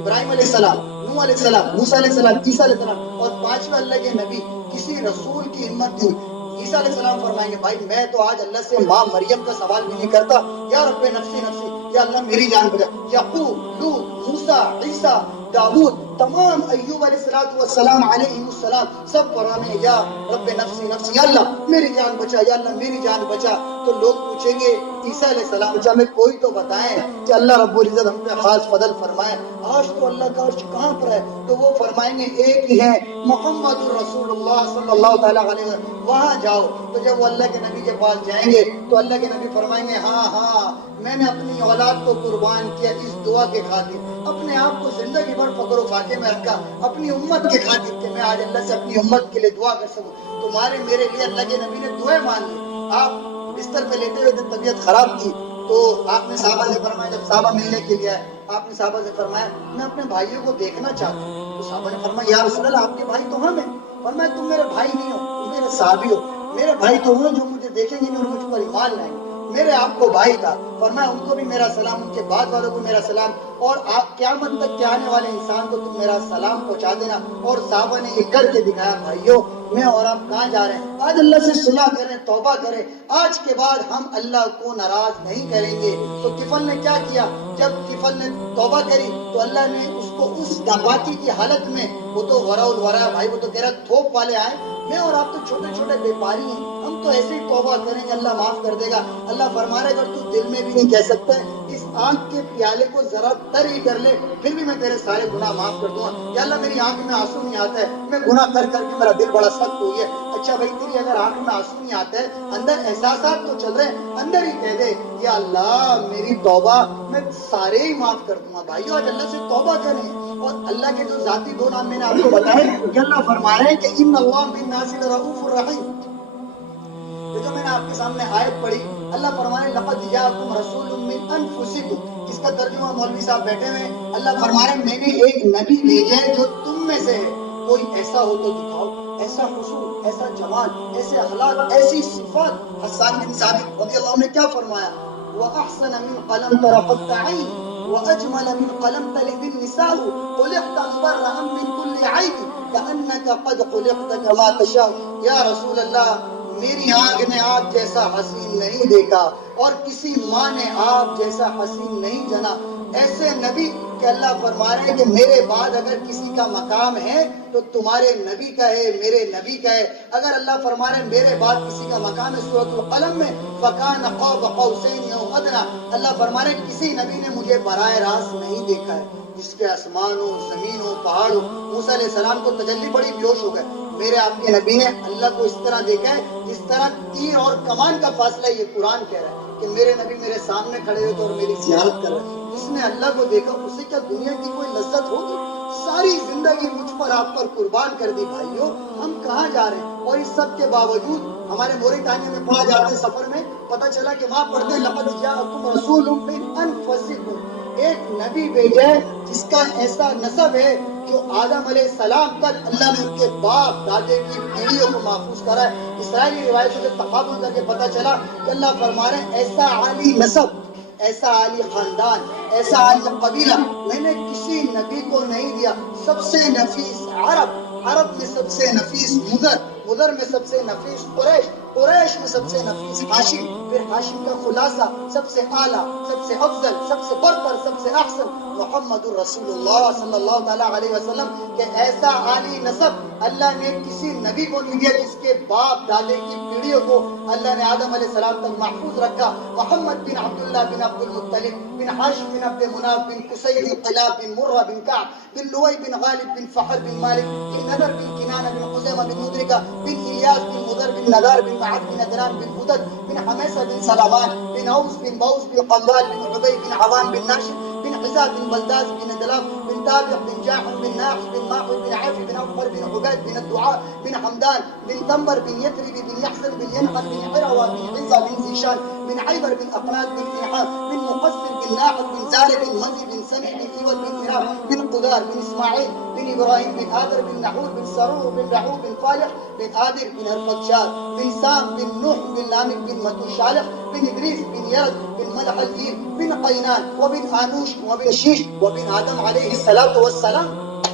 ابراہیم علیہ السلام, نوح علیہ السلام, موسیٰ علیہ السلام, عیسیٰ علیہ السلام, اور 5ویں اللہ کے نبی. کسی رسول کی ہمت نہیں ہوئی. عیسیٰ علیہ السلام فرمائیں گے بھائی میں تو آج اللہ سے ماں مریم کا سوال بھی نہیں کرتا, یا رب نفسی نفسی, یا اللہ میری جان بچا. یعقوب, لوط, موسیٰ, عیسیٰ, داؤد، تمام ایوب علیہ السلام علیہ السلام سب قرآن میں یا رب نفسی نفسی، یا اللہ میری جان بچا، یا اللہ میری جان بچا. تو لوگ پوچھیں گے عیسیٰ علیہ السلام ہمیں کوئی تو بتائیں کہ اللہ رب العزت ہم پہ خاص فضل فرمائے. آج تو اللہ کا عرش کہاں پر ہے؟ تو وہ فرمائیں گے ایک ہی ہے، محمد الرسول اللہ صلی اللہ تعالیٰ علیہ وسلم. وہاں جاؤ. تو جب وہ اللہ کے نبی کے پاس جائیں گے تو اللہ کے نبی فرمائیں گے ہاں ہاں میں نے اپنی اولاد کو قربان کیا اس دعا کے خاطر، اپنے آپ کو زندگی بھر فقر و فاقے میں رکھا اپنی امت کے خاطر کہ میں آج اللہ سے اپنی امت کے لیے دعا کر سکوں. تمہارے میرے لیے اللہ کے نبی نے دعائیں مانگی. آپ بستر پہ لیٹے ہوئے تھے، طبیعت خراب تھی، تو آپ نے صحابہ سے فرمایا، جب صحابہ ملنے کے لیے آئے آپ نے صحابہ سے فرمایا میں اپنے بھائیوں کو دیکھنا چاہتا ہوں. تو صحابہ نے فرمایا یا رسول اللہ آپ کے بھائی تو ہم ہیں. فرمایا تم میرے بھائی نہیں ہو، تم میرے صحابی ہو. میرے بھائی تو وہ جو مجھے دیکھیں گے اور مجھ پر ایمان لائیں گے. میرے آپ کو بھائی تھا. فرمایا ان کو بھی میرا سلام، ان کے بعد والوں کو میرا سلام، اور آپ قیامت تک کے آنے والے انسان کو تم میرا سلام پہنچا دینا. اور صحابہ نے یہ کر کے دکھایا. بھائیو میں اور آپ کہاں جا رہے ہیں؟ آج اللہ سے صلح کریں، توبہ کریں. آج کے بعد ہم اللہ کو ناراض نہیں کریں گے. تو کفل نے کیا کیا؟ جب کفل نے توبہ کری تو اللہ نے اس کو اس ناپاکی کی حالت میں، وہ تو ورا الورا بھائی، وہ تو کہہ رہا تھوپ والے آئے، میں اور آپ تو چھوٹے چھوٹے بیپاری ہیں، ہم تو ایسے ہی توبہ کریں گے اللہ معاف کر دے گا. اللہ فرما رہے اگر تو دل میں بھی نہیں کہہ سکتا ہے اس آنکھ کے پیالے کو ذرا تر ہی کر لے پھر بھی میں تیرے سارے گناہ معاف کر دوں گا. یا اللہ میری آنکھ میں آنسو نہیں آتا ہے، میں گناہ کر کر کے میرا دل بڑا سخت ہوئی ہے. اچھا بھائی تیری اگر آنکھ میں آنسو نہیں آتا ہے، اندر احساسات تو چل رہے ہیں، اندر ہی کہہ دے یا اللہ میری توبہ میں سارے ہی معاف کر دوں گا. بھائیو آج اللہ سے توبہ کریں. اور اللہ کے جو ذاتی دو نام میں نے آپ کو بتائے کہ اللہ فرما رہے ہیں کہ ان اللہ بالناس لرؤوف الرحیم. جو میں نے آپ کے سامنے آیت پڑھی، اللہ فرما رہے ہیں لقد جاءکم رسول من انفسکم. اس کا ترجمہ مولوی صاحب بیٹھے ہوئے. اللہ فرما رہے ہیں میں نے ایک نبی بھیجا ہے جو تم میں سے ہے. کوئی ایسا ہو تو دکھاؤ، ایسا حسن، ایسا جمال، ایسے اخلاق، ایسی صفات. حسان بن ثابت رضی اللہ عنہ نے کیا فرمایا؟ وَأَحْسَنَ مِنْ قَلَمْ تَرَقَتْ عَيْنِ وَأَجْمَلَ مِنْ قَلَمْ تَلِدِ النِّسَاءُ خُلِقْتَ مُبَرَّأً مِنْ كُلِّ عَيْبٍ كَأَنَّكَ قَدْ خُلِقْتَ كَمَا تَشَاءُ. یا رسول اللہ میری آنکھ نے آپ جیسا حسین نہیں دیکھا اور کسی ماں نے آپ جیسا حسین نہیں جنا. ایسے نبی کہ اللہ فرما رہے ہیں کہ میرے بعد اگر کسی کا مقام ہے تو تمہارے نبی کا ہے، میرے نبی کا ہے. اگر اللہ فرما رہے ہیں میرے بعد کسی کا مقام ہے سورۃ القلم میں فَكَانَ قَابَ قَوْسَيْنِ أَوْ أَدْنَىٰ. اللہ فرما رہے ہیں کسی نبی نے مجھے براہ راست نہیں دیکھا ہے. جس کے آسمان ہو، زمین ہو، پہاڑ ہو. موسیٰ علیہ السلام کو تجلی بڑی بیوش ہو گئے. میرے آپ کے نبی نے اللہ کو اس طرح دیکھا ہے جس طرح تیر اور کمان کا فاصلہ. یہ قرآن کہہ رہا ہے کہ میرے نبی میرے سامنے کھڑے ہوئے اور میری زیارت کر رہے ہیں. جس نے اللہ کو دیکھا اسے کیا دنیا کی کوئی لذت ہوگی؟ ساری زندگی مجھ پر آپ پر قربان کر دی. بھائیو ہم کہاں جا رہے ہیں؟ اور اس سب کے باوجود ہمارے موریٹانیہ میں پڑھا جاتے ہیں سفر میں پتہ چلا کہ وہاں پڑھتے ہیں لقد جاءکم رسول من انفسکم. ایک نبی بھیجا ہے جس کا ایسا نسب ہے جو آدم علیہ السلام تک اللہ نے ان کے باپ دادے کی پیڑھیوں کو محفوظ کرا ہے. اسرائیلی روایتوں سے تقابل کر کے پتہ چلا کہ اللہ فرما رہے ہیں ایسا عالی نسب، ایسا عالی خاندان، ایسا عالی قبیلہ میں نے کسی نبی کو نہیں دیا. سب سے نفیس عرب، عرب میں سب سے نفیس مدر، مدر میں سب سے نفیس قریش، قریش میں سب سے نفیس ہاشم، پھر ہاشم کا خلاصہ سب سے اعلیٰ، سب سے افضل، سب سے برتر، سب سے احسن محمد الرسول اللہ صلی اللہ تعالیٰ علیہ وسلم. کہ ایسا عالی نسب اللہ نے کسی نبی کو نہیں دیا جس کے باپ دادے کی پیڑھیوں کو اللہ نے آدم علیہ السلام تک محفوظ رکھا. محمد بن عبداللہ بن عبد المطلب بن ہاشم بن عبد مناف بن قصی بن قلاب بن مرہ بن کعب بن لوئی بن غالب بن فخر بن مالک بن نذر بن کنانہ بن خزیمہ بن مدرکہ بن الیاس بن مدر بن نذار بن معد بن عدنان بن حدد بن حمیسہ بن سلامان بن اوس بن بوس بن قنوال بن عبی بن عوام بن ناشد بن حزاب بن بلداز بن دلاب بن تابع بن جاحم بن ناحس بن ماحول بن عافي بن أوفر بن عبيد بن الدعاء بن حمدان بن تنبر بن يثرب بن يحسن بن ينقل بن حروى بن عزة بن زيشان بن عيبر بن أقناد بن إيحاء بن مقصر بن ناحد بن زالب بن مزي بن سمح بن إيول بن إراب بن قدار بن إسماعيل بن إبراهيم بن آدر بن نحور بن سرور بن رعوب بن فالح بن آدر بن هرفتشار بن سام بن نوح بن لامك بن متوشالح بن إدريس بن يرد بن ملح الإيل بن قينان وبن آنوش وبن شيش وبن آدم علیہ السلام.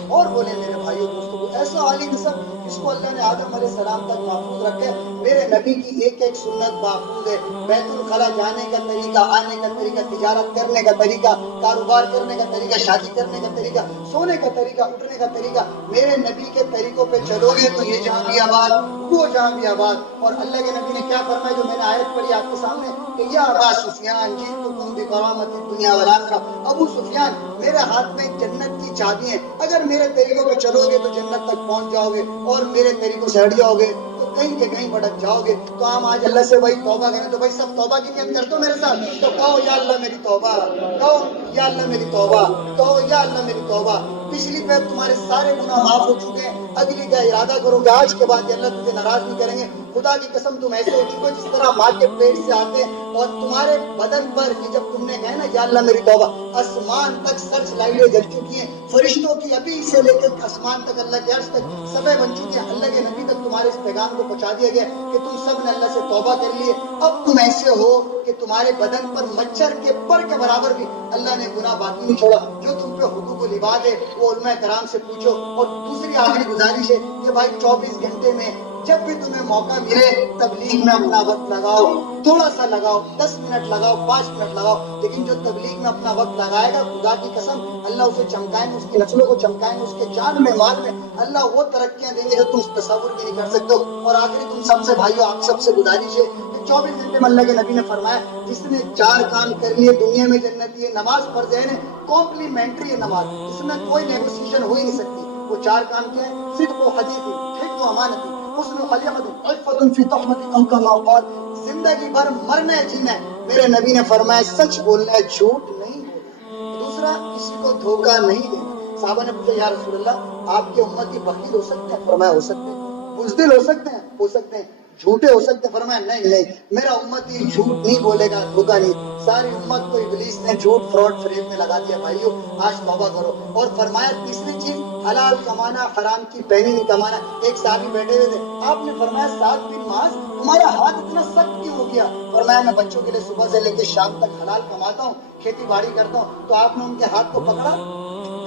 اور بولے میرے بھائیوں دوستوں ایسا عالی نسب جس کو اللہ نے آدم علیہ السلام تک محفوظ رکھے. میرے نبی کی ایک ایک سنت محفوظ ہے. بیت الخلا جانے کا طریقہ, آنے کا طریقہ, تجارت کرنے کا طریقہ, کاروبار کرنے کا طریقہ, شادی کرنے کا طریقہ, سونے کا طریقہ, اٹھنے کا طریقہ, میرے نبی کے طریقوں پہ چلو گے تو یہ جہاں بھی آباد, وہ جہاں بھی آباد. اور اللہ کے نبی نے کیا فرمایا جو میں نے آیت پڑھی آپ کے سامنے کہ یا ابا سفیان جئتکم بکرامۃ الدنیا والآخرہ, ابو سفیان میرے ہاتھ میں جنت کی چابی ہیں, اگر میرے طریقوں پہ چلو گے تو جنت تک پہنچ جاؤ گے, اور میرے طریقوں سے ہٹ جاؤ گے تو کہیں کے کہیں بھٹک جاؤ گے. تو ہم آج اللہ سے بھائی توبہ کریں, تو بھائی سب توبہ کی نیت کر دو میرے ساتھ, تو کہو یا اللہ میری توبہ, کہو یا اللہ میری توبہ, کہو یا اللہ میری توبہ. پچھلی پہ تمہارے سارے گناہ معاف ہو چکے ہیں, اگلی کا ارادہ کرو کہ آج کے بعد اللہ تجھے ناراض نہیں کریں گے. خدا کی قسم تم ایسے ہو چکے جس طرح ماں کے پیٹ سے آتے ہیں, اور تمہارے بدن پر کہ جب تم نے کہا نا یا اللہ میری توبہ, آسمان تک سرچ لائٹیں جل چکی ہیں, فرشتوں کی ابھی سے لے کر آسمان تک, اللہ کے عرش تک سبیں بن چکی ہیں. اللہ کے نبی تک تمہارے اس پیغام کو پہنچا دیا گیا کہ تم سب نے اللہ سے توبہ کر لیے. اب تم ایسے ہو کہ تمہارے بدن پر مچھر کے پر کے برابر بھی اللہ نے گناہ باقی نہیں چھوڑا. جو تم پہ حقوق العباد ہے وہ علماء کرام سے پوچھو. اور دوسری آخری گزارش ہے کہ بھائی 24 گھنٹے میں جب بھی تمہیں موقع ملے تبلیغ میں اپنا وقت لگاؤ, تھوڑا سا لگاؤ, 10 منٹ لگاؤ, 5 منٹ لگاؤ, لیکن جو تبلیغ میں اپنا وقت لگائے گا خدا کی قسم اللہ اسے چمکائیں گے, اس کی نسلوں کو چمکائیں گے, اس کے جان میں مال میں اللہ وہ ترقیاں دیں گے جو تم تصور بھی نہیں کر سکتے ہو. اور آخری تم سب سے بھائیو, آپ سب سے گزارش ہے کہ 24 گھنٹے میں اللہ کے نبی نے فرمایا جس نے 4 کام کر لیے دنیا میں جنتی ہے. نماز فرض ہے, کمپلیمنٹری ہے نماز, اس میں کوئی نیگوسیشن ہو ہی نہیں سکتی. وہ 4 کام کیا ہے؟ صدق و حدیث, حفظ و امانت, حسن و خلیقت, عفت فی تہمت او کما قال. زندگی بھر مرنا ہے جینا ہے. میرے نبی نے فرمایا سچ بولنا ہے, جھوٹ نہیں بولنا. دوسرا کسی کو دھوکہ نہیں دینا. صحابہ نے پوچھا یا رسول اللہ آپ کے امتی بخیل ہو سکتے ہیں؟ فرمایا ہو سکتے ہیں. بزدل ہو سکتے ہیں؟ ہو سکتے ہیں. جھوٹے ہو سکتے ہیں؟ فرمایا نہیں, میرا امتی جھوٹ نہیں بولے گا, دھوکہ نہیں. ساری امت کو ابلیس نے جھوٹ فراڈ فریب میں لگا دیا. بھائیو آج توبہ کرو. اور فرمایا تیسری چیز حلال کمانا, حرام کی پینی نہیں کمانا. ایک صحابی بیٹھے ہوئے تھے, آپ نے فرمایا 7 دن معاذ تمہارا ہاتھ اتنا سخت کیوں ہو گیا؟ فرمایا میں بچوں کے لیے صبح سے لے کے شام تک حلال کماتا ہوں, کھیتی باڑی کرتا ہوں. تو آپ نے ان کے ہاتھ کو پکڑا,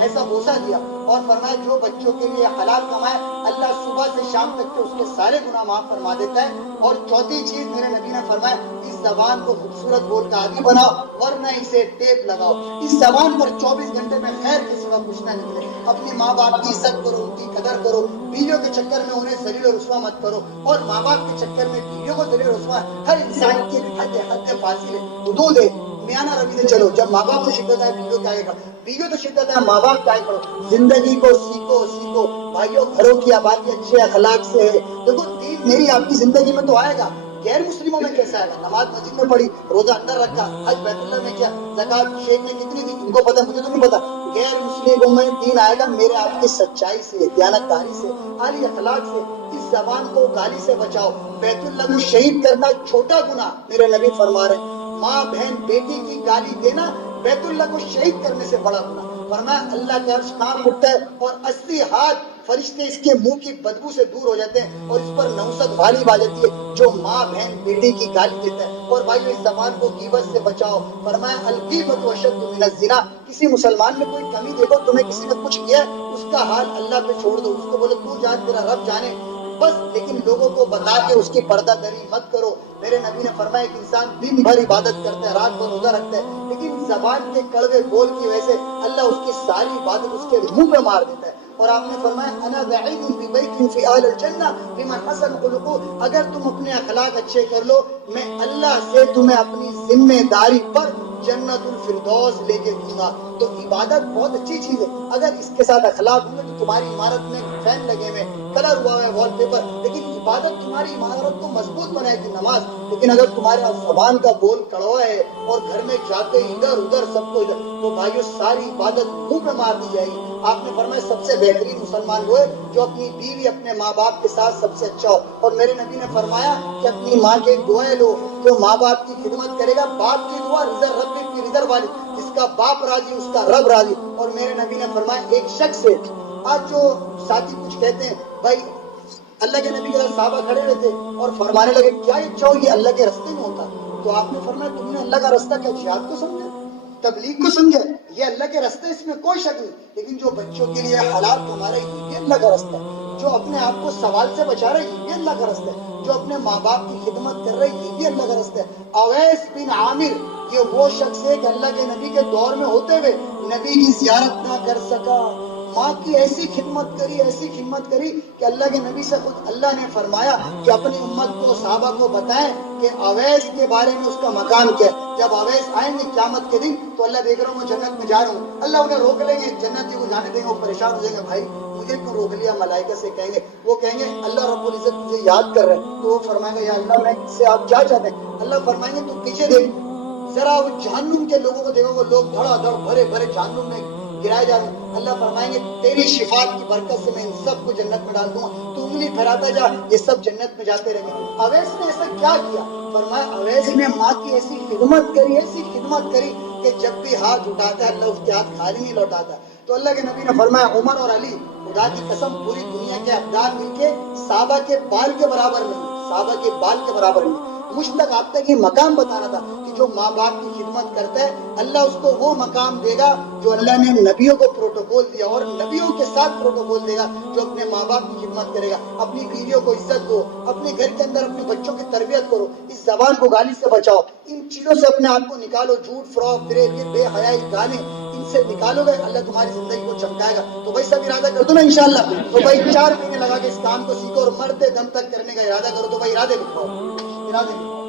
ایسا بوسا دیا, اور فرمایا جو بچوں کے لیے حلال کمائے اللہ صبح سے شام تک کے اس کے سارے گناہ معاف فرما دیتا ہے. اور چوتھی چیز میرے نبی نے فرمایا اس زبان کو خوبصورت بول کا عادی بناؤ ورنہ اسے ٹیپ لگاؤ. اس زبان پر 24 گھنٹے میں خیر کے سوا کچھ نہ نکلے. اپنی ماں باپ کی عزت کرو, ان کی قدر کرو, بیویوں کے چکر میں انہیں ذلیل و رسوا مت کرو, اور ماں باپ کے چکر میں بیویوں کو ذلیل و رسوا. ہر انسان کی حد فاصل ہے, حدود ہے. میانہ روی سے چلو, جب ماں باپ سے شدت ہے بیویوں کے آگے کھڑو, بیویوں سے شدت ہے ماں باپ کے آگے کھڑو. زندگی کو سیکھو بھائیوں. گھروں کی آبادی اچھے اخلاق سے ہے. دیکھو دین میری آپ کی زندگی میں تو آئے گا, غیر مسلموں میں کیسا آئے گا؟ نماز مسجد میں پڑھی, روزہ اندر رکھا, حج بیت اللہ میں کیا, زکات شیخ نے کتنی دی ان کو پتا, مجھے تو نہیں پتا. غیر مسلموں میں دین آئے گا میرے آپ کی سچائی سے, دیانتداری سے, اعلی اخلاق سے. اس زبان کو گالی سے بچاؤ. بیت اللہ کو شہید کرنا چھوٹا گناہ میرے نبی فرما رہے ہیں. ماں بہن بیٹی کی گالی دینا بیت اللہ کو شہید کرنے سے بڑا گناہ. فرمایا اللہ کا عرش کانپ اٹھتا ہے اور 80 ہاتھ فرشتے اس کے منہ کی بدبو سے دور ہو جاتے ہیں, اور اس پر 900 غالب آ جاتی ہے جو ماں بہن بیٹی کی گالی دیتا ہے. اور بھائی اس زبان کو غیبت سے بچاؤ. فرمایا الغیبۃ اشد من الزنا. کسی مسلمان میں کوئی کمی دیکھو, تمہیں کسی نے کچھ کیا, اس کا حال اللہ پہ چھوڑ دو, اس کو بولو تو جان تیرا رب جانے بس, لیکن لوگوں کو بتا کے اس کی پردہ دری مت کرو. میرے نبی نے فرمایا کہ انسان دن بھر عبادت کرتا ہے, رات بھر روزہ رکھتا ہے, لیکن زبان کے کڑوے بول کی وجہ سے اللہ اس کی ساری عبادت اس کے منہ پہ مار دیتا ہے. اور آپ نے فرمایا انا ذعید ببیت فی اہل الجنہ لمن حسن خلقہ. اگر تم اپنے اخلاق اچھے کر لو, میں اللہ سے تمہیں اپنی ذمہ داری پر جنت الفردوس لے کے دوں گا. تو عبادت بہت اچھی چیز ہے, اگر اس کے ساتھ اخلاق ہوں گے تو تمہاری عمارت میں فین لگے ہوئے, کلر ہوا ہے وال پیپر, لیکن عبادت تمہاری عمارت کو مضبوط بنائے گی نماز. لیکن اگر تمہارے زبان کا بول کڑوا ہے اور گھر میں جاتے ادھر ادھر سب کو ادھر, تو بھائیو ساری عبادت منہ پہ مار دی جائے گی. آپ نے فرمایا سب سے بہترین مسلمان وہ ہے جو اپنی بیوی اپنے ماں باپ کے ساتھ سب سے اچھا ہو. اور میرے نبی نے فرمایا کہ اپنی ماں کے دعائیں لو, جو ماں باپ کی خدمت کرے گا باپ کی دعا رضا رب کی رضا والی, جس کا باپ راضی اس کا رب راضی. اور میرے نبی نے فرمایا ایک شخص سے, آج جو ساتھی کچھ کہتے ہیں بھائی اللہ کے نبی کے ساتھ صحابہ کھڑے ہوئے تھے اور فرمانے لگے کیا یہ چاہو یہ اللہ کے راستے میں ہوتا, تو آپ نے فرمایا تم نے اللہ کا راستہ کیا جہاد کو سمجھا, تبلیغ کو سمجھا, یہ اللہ کے راستے، اس میں کوئی شک نہیں، لیکن جو بچوں کے لیے حلال کما رہے یہ بھی اللہ کا راستہ ہے، جو اپنے آپ کو سوال سے بچا رہے یہ بھی اللہ کا راستہ ہے، جو اپنے ماں باپ کی خدمت کر رہے یہ بھی اللہ کا راستہ ہے۔ اویس بن عامر یہ وہ شخص ہے کہ اللہ کے نبی کے دور میں ہوتے ہوئے نبی کی زیارت نہ کر سکا، ماں کی ایسی خدمت کری کہ اللہ کے نبی سے خود اللہ نے فرمایا کہ اپنی امت کو، صحابہ کو بتائیں کہ اویس کے بارے میں اس کا مقام کیا ہے۔ جب اویس آئیں گے قیامت کے دن تو اللہ دیکھ رہا ہوں میں جنت میں جا رہا ہوں، اللہ انہیں روک لیں گے، جنتی کو جانے دیں گے، وہ پریشان ہو جائیں گے، بھائی مجھے کیوں روک لیا؟ ملائکہ سے کہیں گے، وہ کہیں گے اللہ رب العزت تجھے یاد کر رہے ہیں، تو وہ فرمائے گا یا اللہ میں سے آپ کیا چاہتے ہیں؟ اللہ فرمائیں گے تو پیچھے دیکھ، ذرا وہ جہنم کے لوگوں کو دیکھو، وہ لوگ دھڑا دھڑ بھرے بھرے جہنم میں گرائے جا رہے ہیں، اللہ فرمائیں گے تیری شفاعت کی برکت سے میں ان سب کو جنت میں ڈال دوں گا، تو انگلی پھیراتا جا، یہ سب جنت میں جاتے رہیں گے۔ اویس نے ایسا کیا کیا؟ فرمایا اویس نے ماں کی ایسی خدمت کری کہ جب بھی ہاتھ اٹھاتا ہے اللہ اس کے ہاتھ خالی نہیں لوٹاتا۔ تو اللہ کے نبی نے فرمایا عمر اور علی خدا کی قسم پوری دنیا کے ابدال مل کے صحابہ کے بال کے برابر نہیں، مجھ تک آپ تک یہ مقام بتانا تھا کہ جو ماں باپ کی خدمت کرتا ہے اللہ اس کو وہ مقام دے گا جو اللہ نے نبیوں کو پروٹوکول دیا، اور نبیوں کے ساتھ پروٹوکول دے گا جو اپنے ماں باپ کی خدمت کرے گا۔ اپنی بیویوں کو عزت دو، اپنے گھر کے اندر اپنے بچوں کی تربیت کرو، اس زبان کو گالی سے بچاؤ، ان چیزوں سے اپنے آپ کو نکالو، جھوٹ، فراڈ، فریب، یہ بے حیائی گانے ان سے نکالو گے، اللہ تمہاری زندگی کو چمکائے گا۔ تو بھائی سب ارادہ کر دو نا انشاءاللہ، تو بھائی 4 مہینے لگا کے اس کام کو سیکھو اور مرتے دم تک کرنے کا ارادہ کرو، تو بھائی ارادے لکھواؤ، ارادے لکھواؤ۔